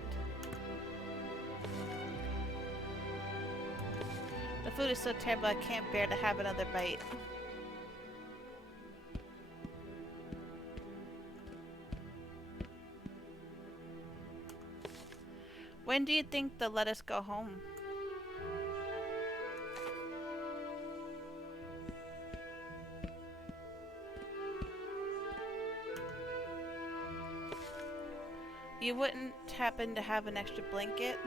The food is so terrible I can't bear to have another bite. When do you think they'll let us go home? You wouldn't happen to have an extra blanket?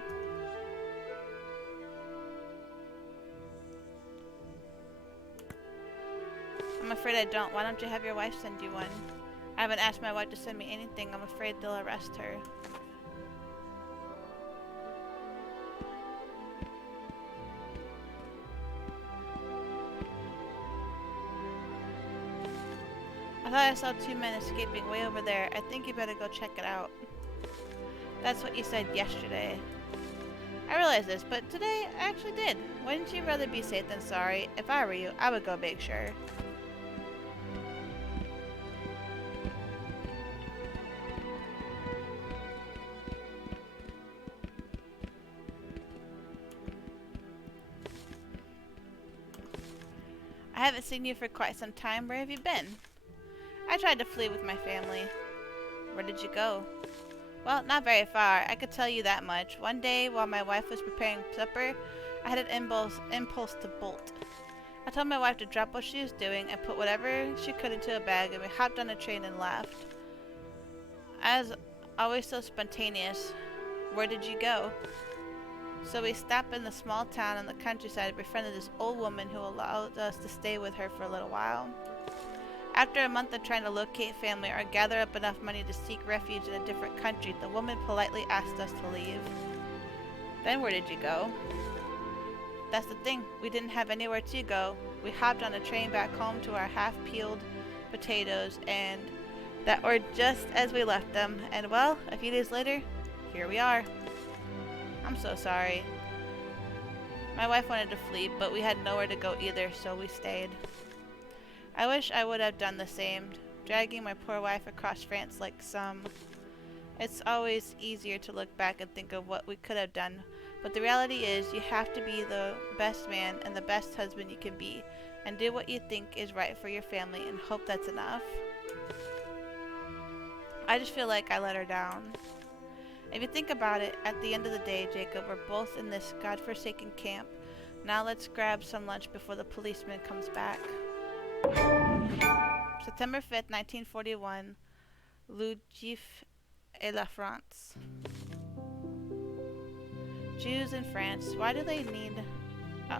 I'm afraid I don't. Why don't you have your wife send you one? I haven't asked my wife to send me anything. I'm afraid they'll arrest her. I thought I saw 2 men escaping way over there. I think you better go check it out. That's what you said yesterday. I realize this, but today I actually did. Wouldn't you rather be safe than sorry? If I were you, I would go make sure. I haven't seen you for quite some time. Where have you been? I tried to flee with my family. Where did you go? Well, not very far. I could tell you that much. One day, while my wife was preparing supper, I had an impulse to bolt. I told my wife to drop what she was doing and put whatever she could into a bag, and we hopped on a train and left. As always so spontaneous. Where did you go? So we stopped in a small town in the countryside and befriended this old woman who allowed us to stay with her for a little while. After a month of trying to locate family or gather up enough money to seek refuge in a different country, the woman politely asked us to leave. Then where did you go? That's the thing, we didn't have anywhere to go. We hopped on a train back home to our half-peeled potatoes and that were just as we left them, and well, a few days later, here we are. I'm so sorry. My wife wanted to flee, but we had nowhere to go either, so we stayed. I wish I would have done the same, dragging my poor wife across France like some. It's always easier to look back and think of what we could have done, but the reality is you have to be the best man and the best husband you can be, and do what you think is right for your family and hope that's enough. I just feel like I let her down. If you think about it, at the end of the day, Jacob, we're both in this godforsaken camp. Now let's grab some lunch before the policeman comes back. September 5th, 1941, Lougif et la France. Jews in France, why do they need... Oh.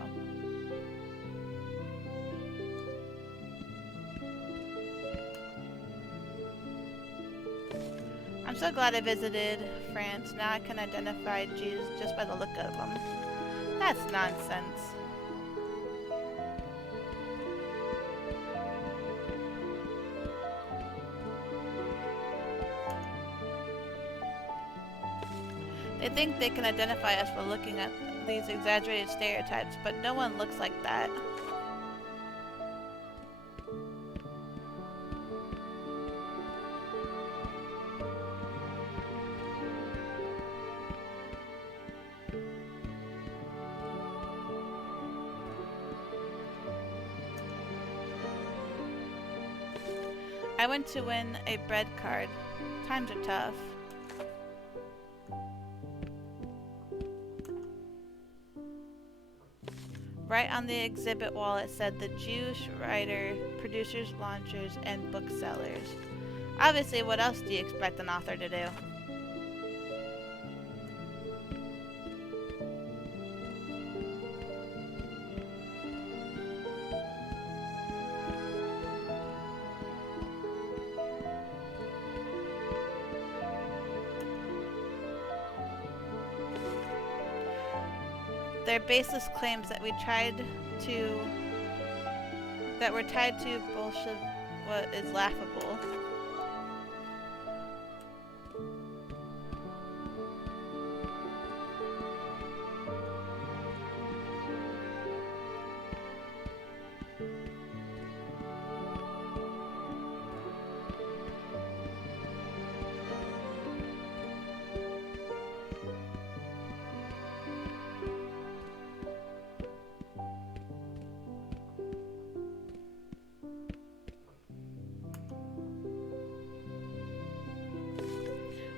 I'm so glad I visited France. Now I can identify Jews just by the look of them. That's nonsense. They think they can identify us by looking at these exaggerated stereotypes, but no one looks like that. I went to win a bread card. Times are tough. Right on the exhibit wall it said the Jewish writer, producers, launchers, and booksellers. Obviously, what else do you expect an author to do? They're baseless claims that were tied to bullshit. What is laughable.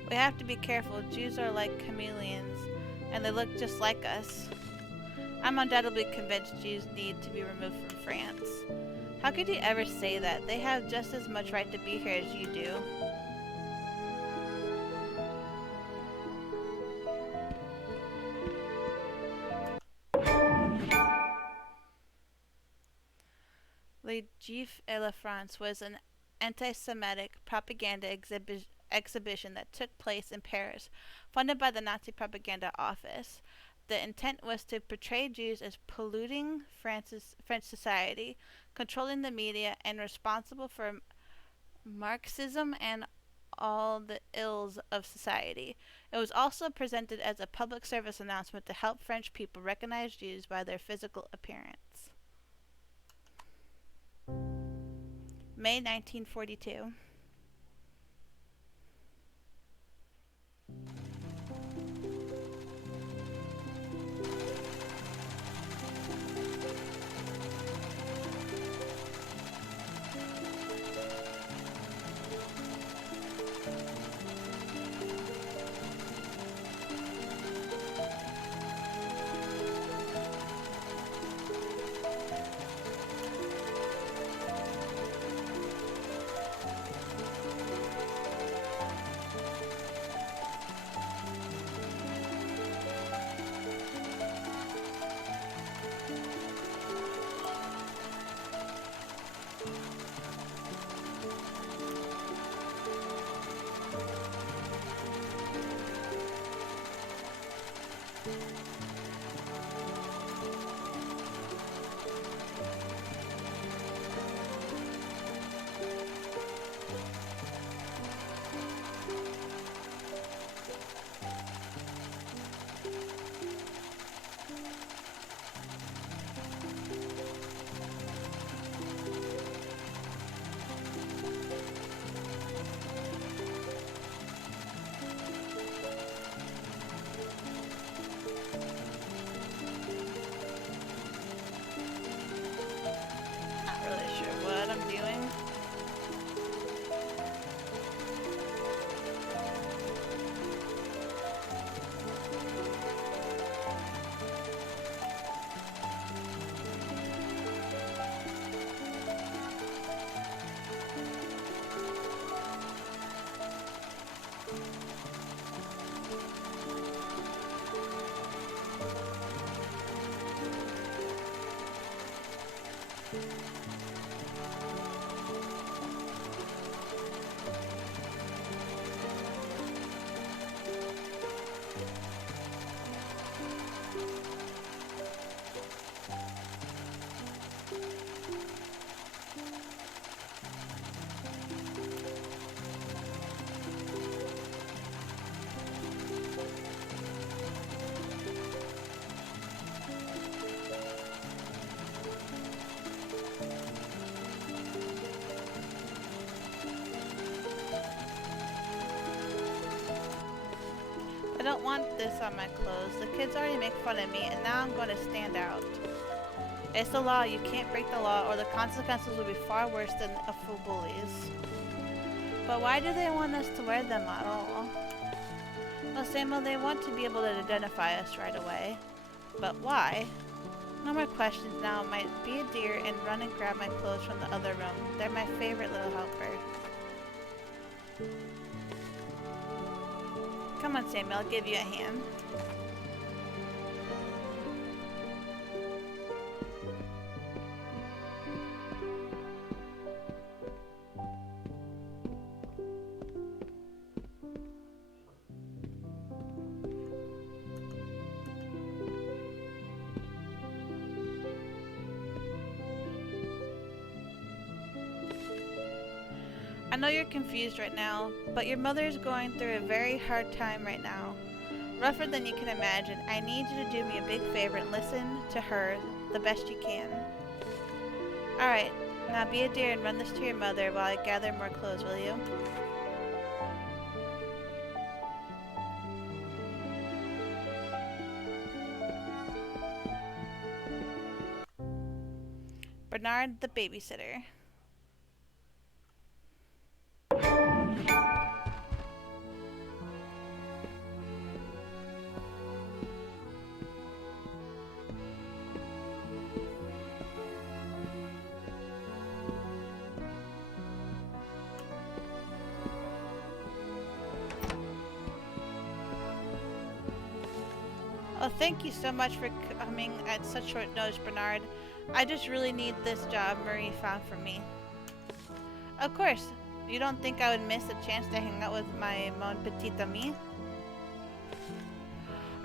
We have to be careful. Jews are like chameleons, and they look just like us. I'm undoubtedly convinced Jews need to be removed from France. How could you ever say that? They have just as much right to be here as you do. Le Juif et la France was an anti-Semitic propaganda exhibition that took place in Paris, funded by the Nazi propaganda office. The intent was to portray Jews as polluting French society, controlling the media, and responsible for Marxism and all the ills of society. It was also presented as a public service announcement to help French people recognize Jews by their physical appearance. May 1942. Not really sure what I'm doing. I don't want this on my clothes. The kids already make fun of me, and now I'm going to stand out. It's the law. You can't break the law, or the consequences will be far worse than a few bullies. But why do they want us to wear them at all? Well, Samuel, they want to be able to identify us right away. But why? No more questions now. Might be a dear and run and grab my clothes from the other room. They're my favorite little helper. Come on, Samuel, I'll give you a hand. I know you're confused right now, but your mother is going through a very hard time right now. Rougher than you can imagine. I need you to do me a big favor and listen to her the best you can. Alright, now be a dear and run this to your mother while I gather more clothes, will you? Bernard the babysitter. Oh, thank you so much for coming at such short notice, Bernard. I just really need this job Marie found for me. Of course. You don't think I would miss a chance to hang out with my mon petit ami?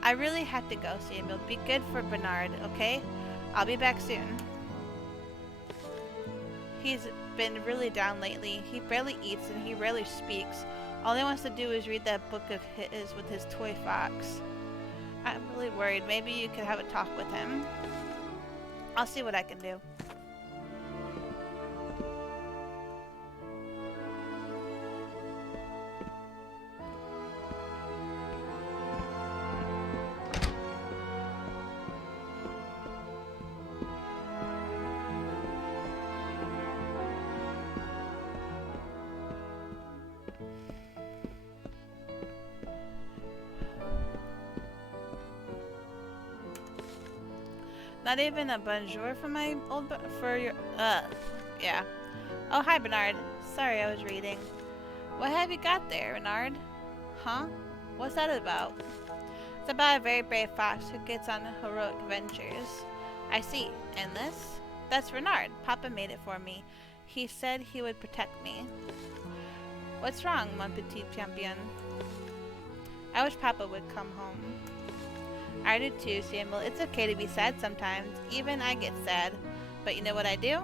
I really had to go, Samuel. Be good for Bernard, okay? I'll be back soon. He's been really down lately. He barely eats and he rarely speaks. All he wants to do is read that book of his with his toy fox. I'm really worried. Maybe you could have a talk with him. I'll see what I can do. Not even a bonjour for my old for your yeah. Oh, hi Bernard. Sorry, I was reading. What have you got there, Bernard? Huh? What's that about? It's about a very brave fox who gets on heroic ventures. I see. And this? That's Bernard. Papa made it for me. He said he would protect me. What's wrong, mon petit champion? I wish Papa would come home. I do too, Samuel. It's okay to be sad sometimes. Even I get sad. But you know what I do?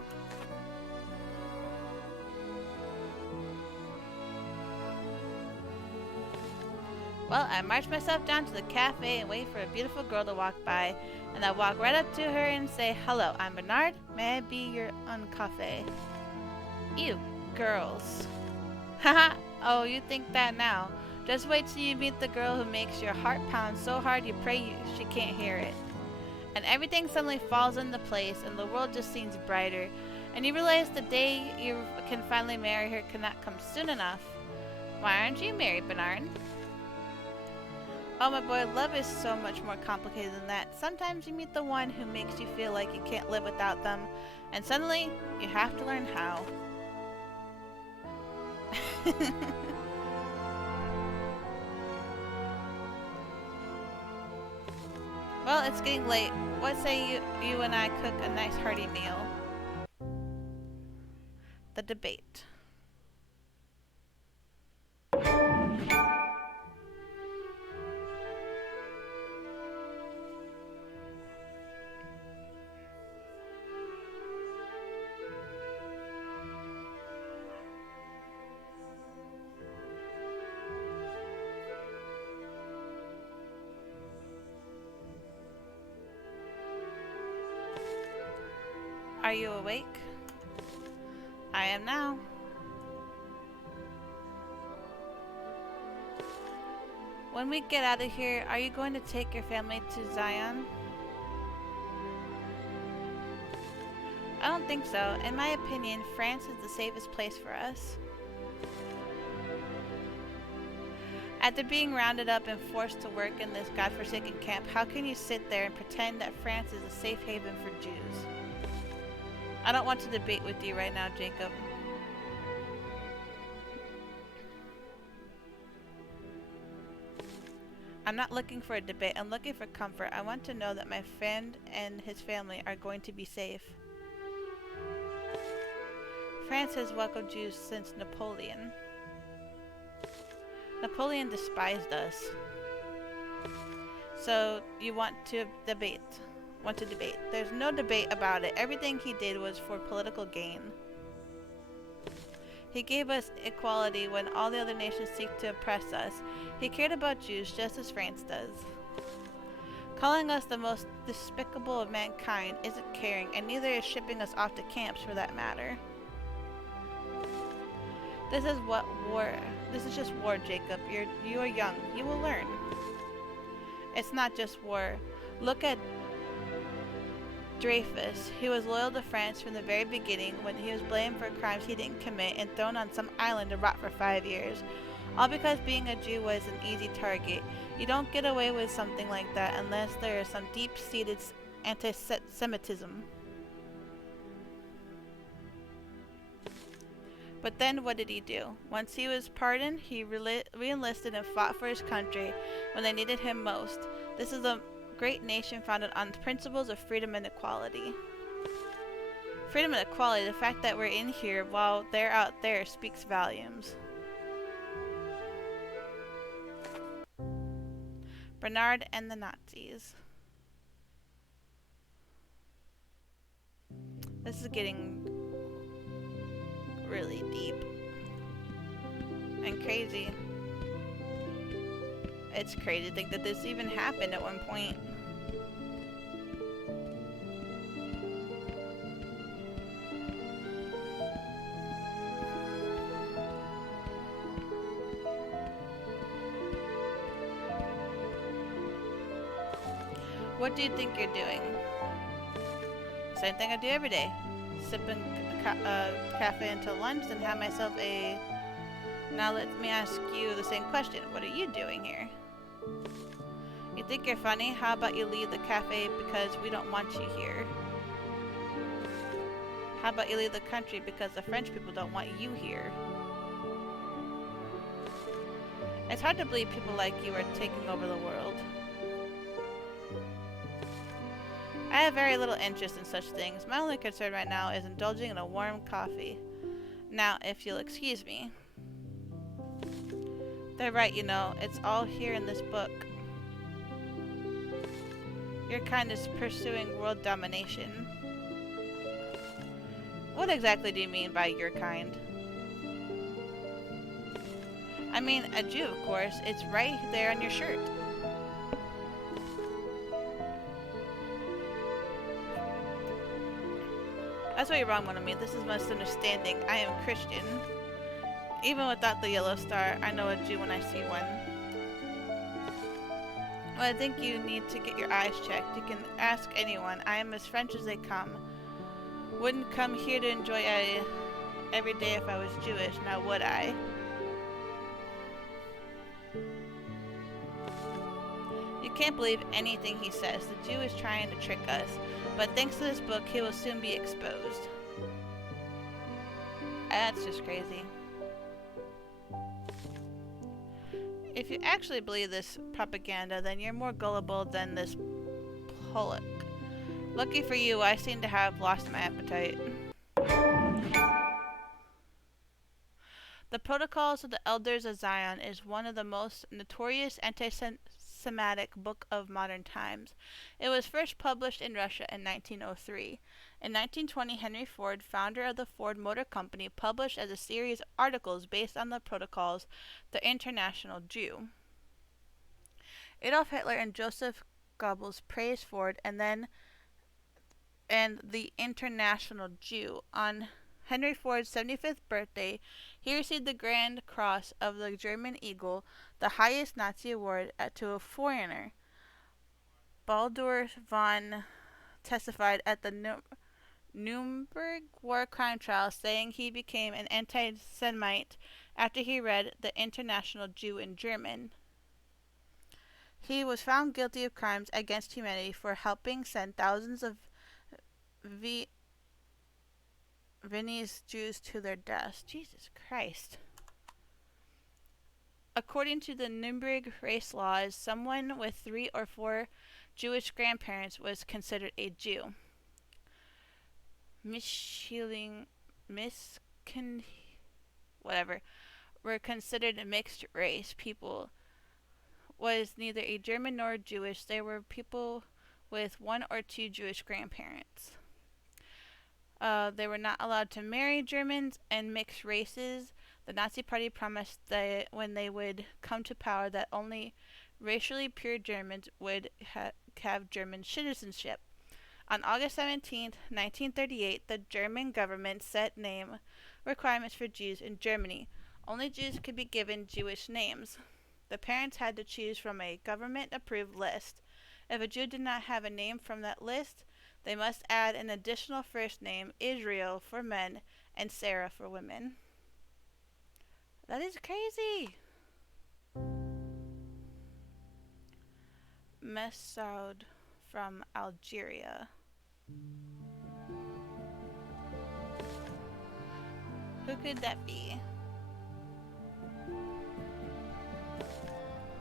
Well, I march myself down to the cafe and wait for a beautiful girl to walk by. And I walk right up to her and say, "Hello, I'm Bernard. May I be your cafe?" Ew, girls. Haha, oh, you think that now. Just wait till you meet the girl who makes your heart pound so hard you pray she can't hear it. And everything suddenly falls into place and the world just seems brighter. And you realize the day you can finally marry her cannot come soon enough. Why aren't you married, Bernard? Oh my boy, love is so much more complicated than that. Sometimes you meet the one who makes you feel like you can't live without them. And suddenly, you have to learn how. Well, it's getting late. What say you and I cook a nice hearty meal? The debate. Are you awake? I am now. When we get out of here, are you going to take your family to Zion? I don't think so. In my opinion, France is the safest place for us. After being rounded up and forced to work in this godforsaken camp, how can you sit there and pretend that France is a safe haven for Jews? I don't want to debate with you right now, Jacob. I'm not looking for a debate. I'm looking for comfort. I want to know that my friend and his family are going to be safe. France has welcomed Jews since Napoleon. Napoleon despised us. So you want to debate? There's no debate about it. Everything he did was for political gain. He gave us equality when all the other nations seek to oppress us. He cared about Jews just as France does. Calling us the most despicable of mankind isn't caring, and neither is shipping us off to camps for that matter. This is just war, Jacob. You are young. You will learn. It's not just war. Look at Dreyfus, who was loyal to France from the very beginning when he was blamed for crimes he didn't commit and thrown on some island to rot for 5 years. All because being a Jew was an easy target. You don't get away with something like that unless there is some deep-seated anti-Semitism. But then what did he do? Once he was pardoned, he re-enlisted and fought for his country when they needed him most. This is a great nation founded on principles of freedom and equality. Freedom and equality, the fact that we're in here while they're out there speaks volumes. Bernard and the Nazis. This is getting really deep and crazy. It's crazy to think that this even happened at one point. What do you think you're doing? Same thing I do every day. Sipping cafe until lunch, then have myself a... Now let me ask you the same question. What are you doing here? You think you're funny? How about you leave the cafe because we don't want you here? How about you leave the country because the French people don't want you here? It's hard to believe people like you are taking over the world. I have very little interest in such things. My only concern right now is indulging in a warm coffee. Now, if you'll excuse me. They're right, you know. It's all here in this book. Your kind is pursuing world domination. What exactly do you mean by your kind? I mean, a Jew, of course. It's right there on your shirt. That's what you're wrong on me. This is misunderstanding. I am Christian. Even without the yellow star, I know a Jew when I see one. Well, I think you need to get your eyes checked. You can ask anyone. I am as French as they come. Wouldn't come here to enjoy every day if I was Jewish, now would I? You can't believe anything he says. The Jew is trying to trick us. But thanks to this book, he will soon be exposed. That's just crazy. If you actually believe this propaganda, then you're more gullible than this Pollock. Lucky for you, I seem to have lost my appetite. The Protocols of the Elders of Zion is one of the most notorious anti-Semitic book of modern times. It was first published in Russia in 1903. In 1920, Henry Ford, founder of the Ford Motor Company, published as a series of articles based on the Protocols, The International Jew. Adolf Hitler and Joseph Goebbels praised Ford and the International Jew. On Henry Ford's 75th birthday, he received the Grand Cross of the German Eagle, the highest Nazi award to a foreigner. Baldur von testified at the Nuremberg war crime trial, saying he became an anti-Semite after he read The International Jew in German. He was found guilty of crimes against humanity for helping send thousands of Viennese Jews to their deaths. Jesus Christ. According to the Nuremberg race laws, someone with 3 or 4 Jewish grandparents was considered a Jew. Were considered a mixed race. People was neither a German nor Jewish. They were people with 1 or 2 Jewish grandparents. They were not allowed to marry Germans and mixed races. The Nazi Party promised that when they would come to power that only racially pure Germans would have German citizenship. On August 17, 1938, the German government set name requirements for Jews in Germany. Only Jews could be given Jewish names. The parents had to choose from a government-approved list. If a Jew did not have a name from that list, they must add an additional first name, Israel for men and Sarah for women. That is crazy. Messaoud from Algeria. Who could that be?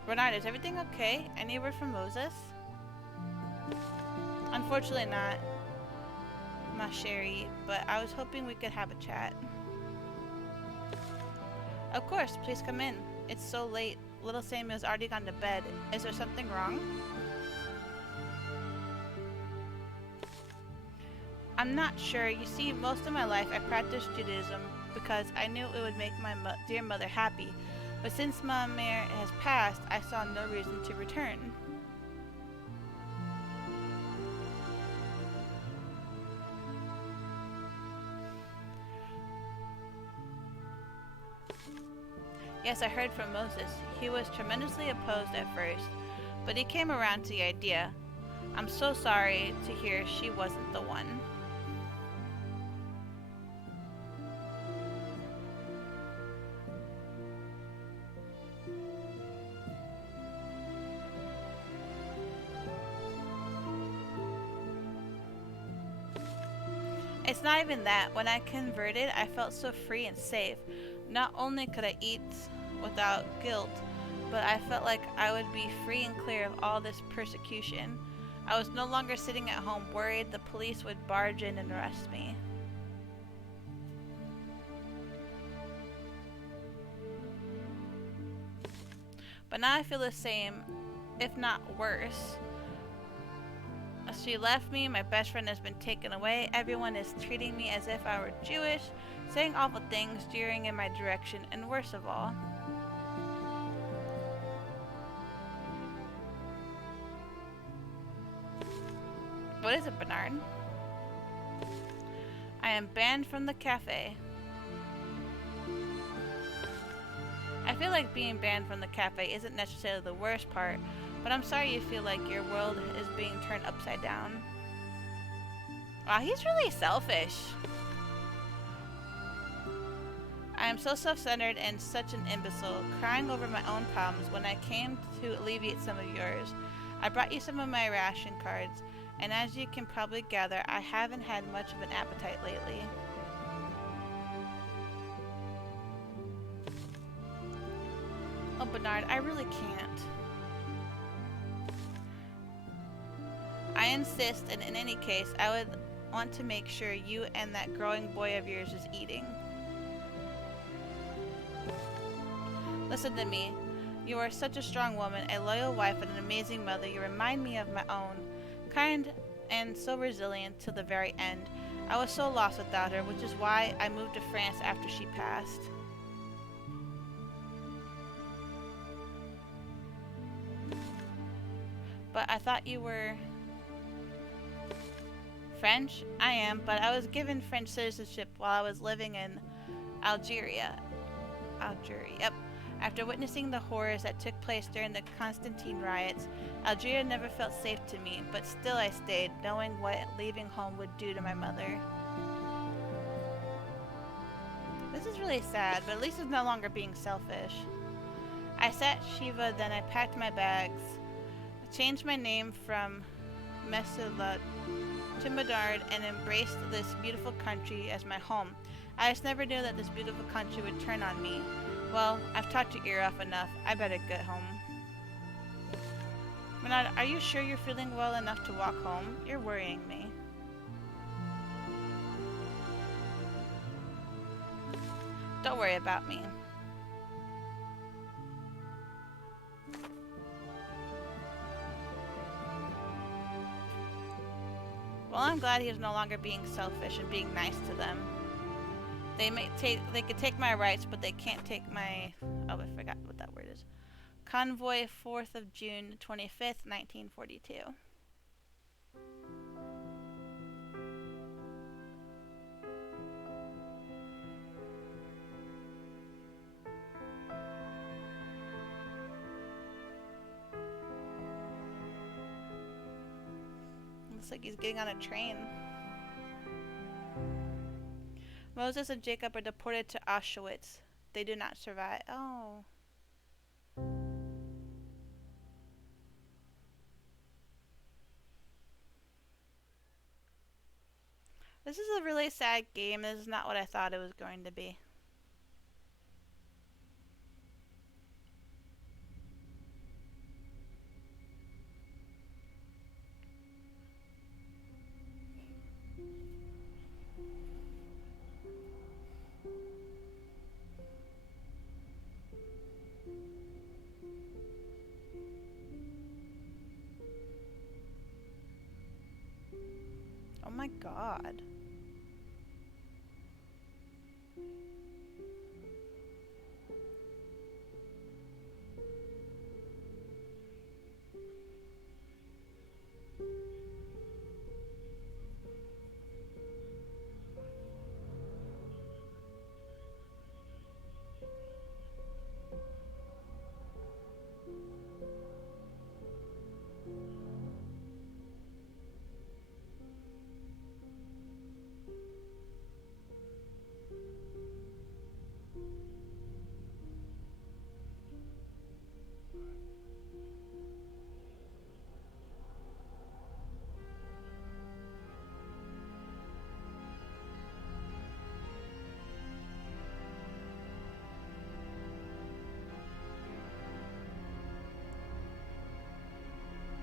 Bernard, is everything okay? Any word from Moses? Unfortunately not. ma chérie, but I was hoping we could have a chat. Of course, please come in. It's so late. Little Samuel's already gone to bed. Is there something wrong? I'm not sure. You see, most of my life I practiced Judaism because I knew it would make my dear mother happy. But since Ma Mère has passed, I saw no reason to return. Yes, I heard from Moses. He was tremendously opposed at first, but he came around to the idea. I'm so sorry to hear she wasn't the one. It's not even that. When I converted, I felt so free and safe. Not only could I eat without guilt, but I felt like I would be free and clear of all this persecution. I was no longer sitting at home worried the police would barge in and arrest me. But now I feel the same, if not worse. She left me, my best friend has been taken away, everyone is treating me as if I were Jewish, saying awful things, jeering in my direction, and worst of all, what is it, Bernard? I am banned from the cafe. I feel like being banned from the cafe isn't necessarily the worst part, but I'm sorry you feel like your world is being turned upside down. Wow, he's really selfish. I am so self-centered and such an imbecile, crying over my own problems when I came to alleviate some of yours. I brought you some of my ration cards, and as you can probably gather, I haven't had much of an appetite lately. Oh, Bernard, I really can't. I insist, and in any case, I would want to make sure you and that growing boy of yours is eating. Listen to me. You are such a strong woman, a loyal wife, and an amazing mother. You remind me of my own. Kind and so resilient to the very end. I was so lost without her, which is why I moved to France after she passed. But I thought you were French? I am, but I was given French citizenship while I was living in Algeria. Yep. After witnessing the horrors that took place during the Constantine riots, Algeria never felt safe to me, but still I stayed, knowing what leaving home would do to my mother. This is really sad, but at least it's no longer being selfish. I sat Shiva, then I packed my bags, changed my name from Mesulat to Medard, and embraced this beautiful country as my home. I just never knew that this beautiful country would turn on me. Well, I've talked your ear off enough. I better get home. Bernard, are you sure you're feeling well enough to walk home? You're worrying me. Don't worry about me. Well, I'm glad he's no longer being selfish and being nice to them. They could take my rights, but they can't take my, oh, I forgot what that word is. Convoy, 4th of June, 25th, 1942. Looks like he's getting on a train. Moses and Jacob are deported to Auschwitz. They do not survive. Oh. This is a really sad game. This is not what I thought it was going to be. God.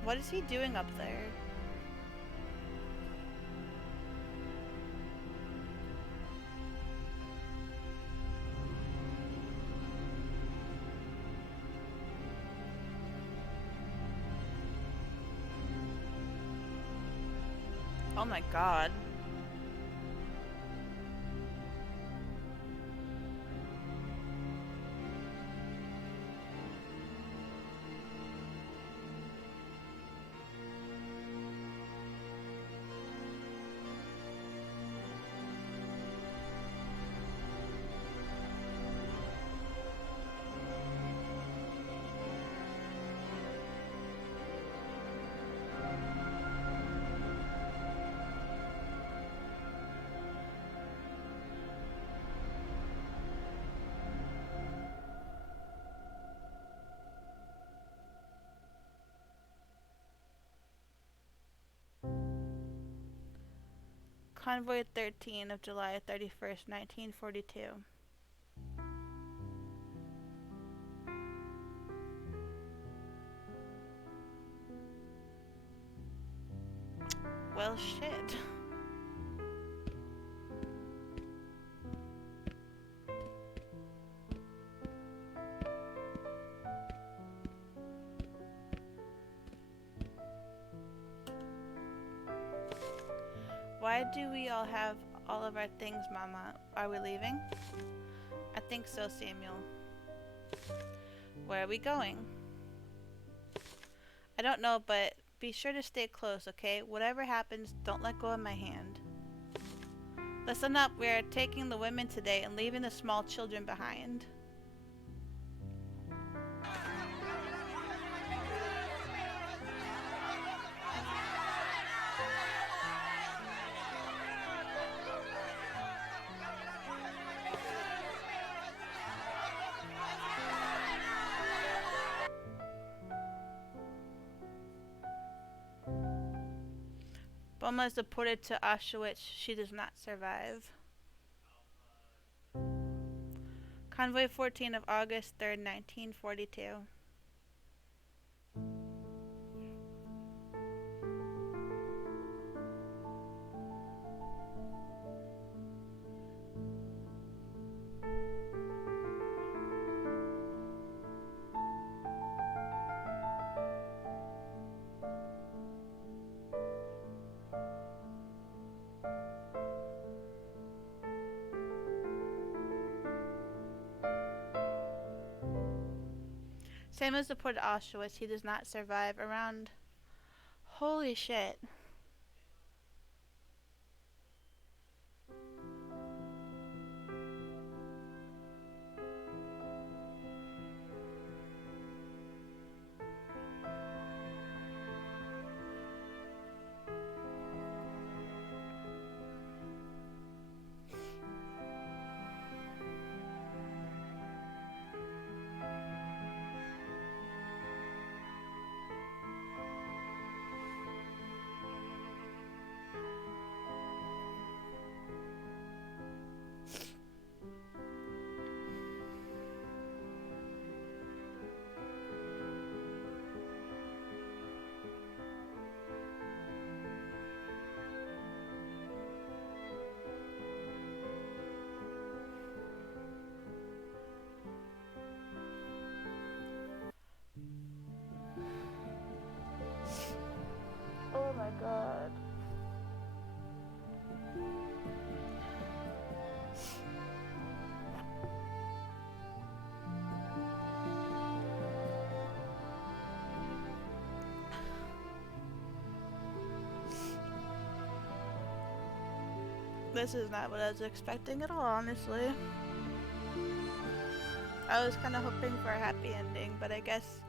What is he doing up there? Oh my God. Convoy 13 of July 31st, 1942. Well, shit. Why do we all have all of our things, Mama? Are we leaving? I think so, Samuel. Where are we going? I don't know, but be sure to stay close, okay? Whatever happens, don't let go of my hand. Listen up, we are taking the women today and leaving the small children behind. Boma is deported to Auschwitz. She does not survive. Convoy 14 of August 3rd, 1942. Sam is deported to Auschwitz. He does not survive. Around... Holy shit. This is not what I was expecting at all, honestly. I was kind of hoping for a happy ending, but I guess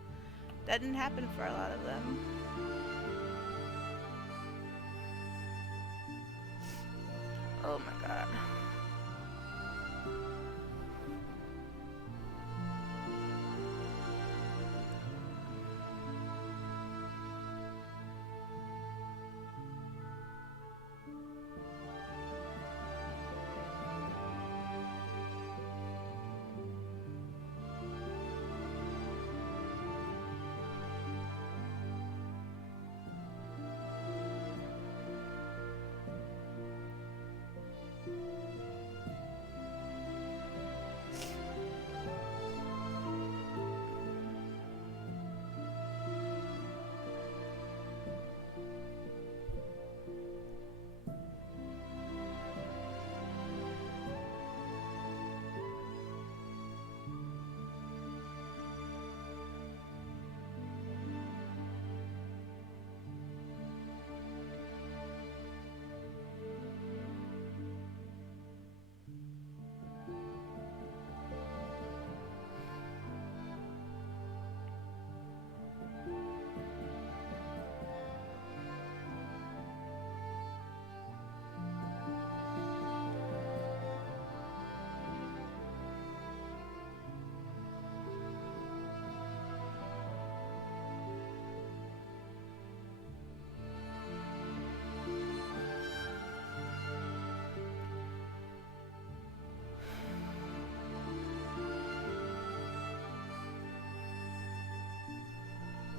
that didn't happen for a lot of them. Oh my god.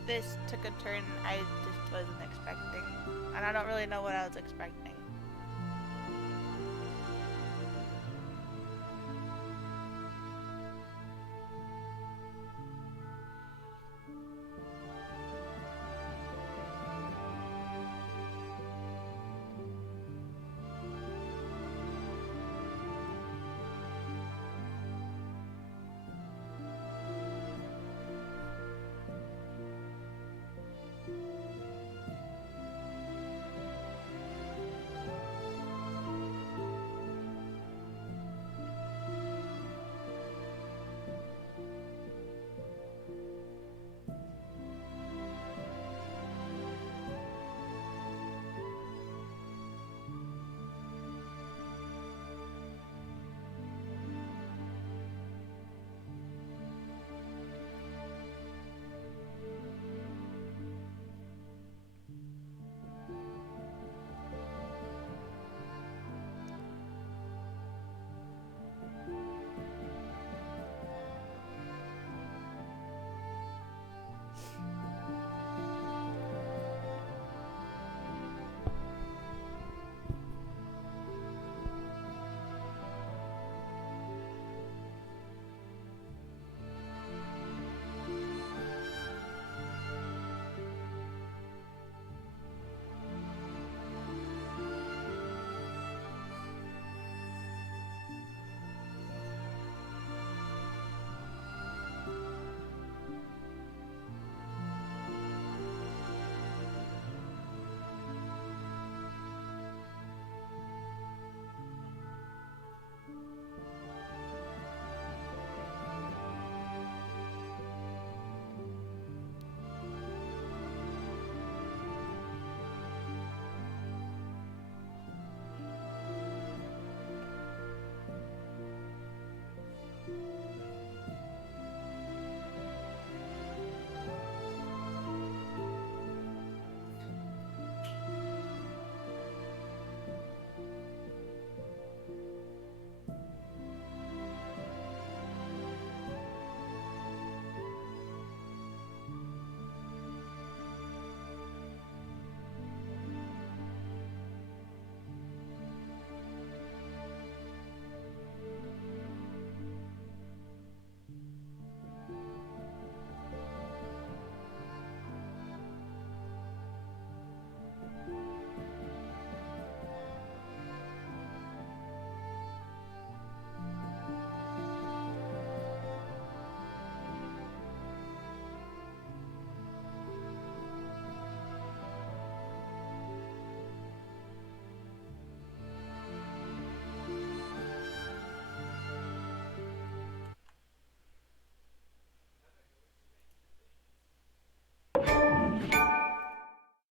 This took a turn I just wasn't expecting. And I don't really know what I was expecting.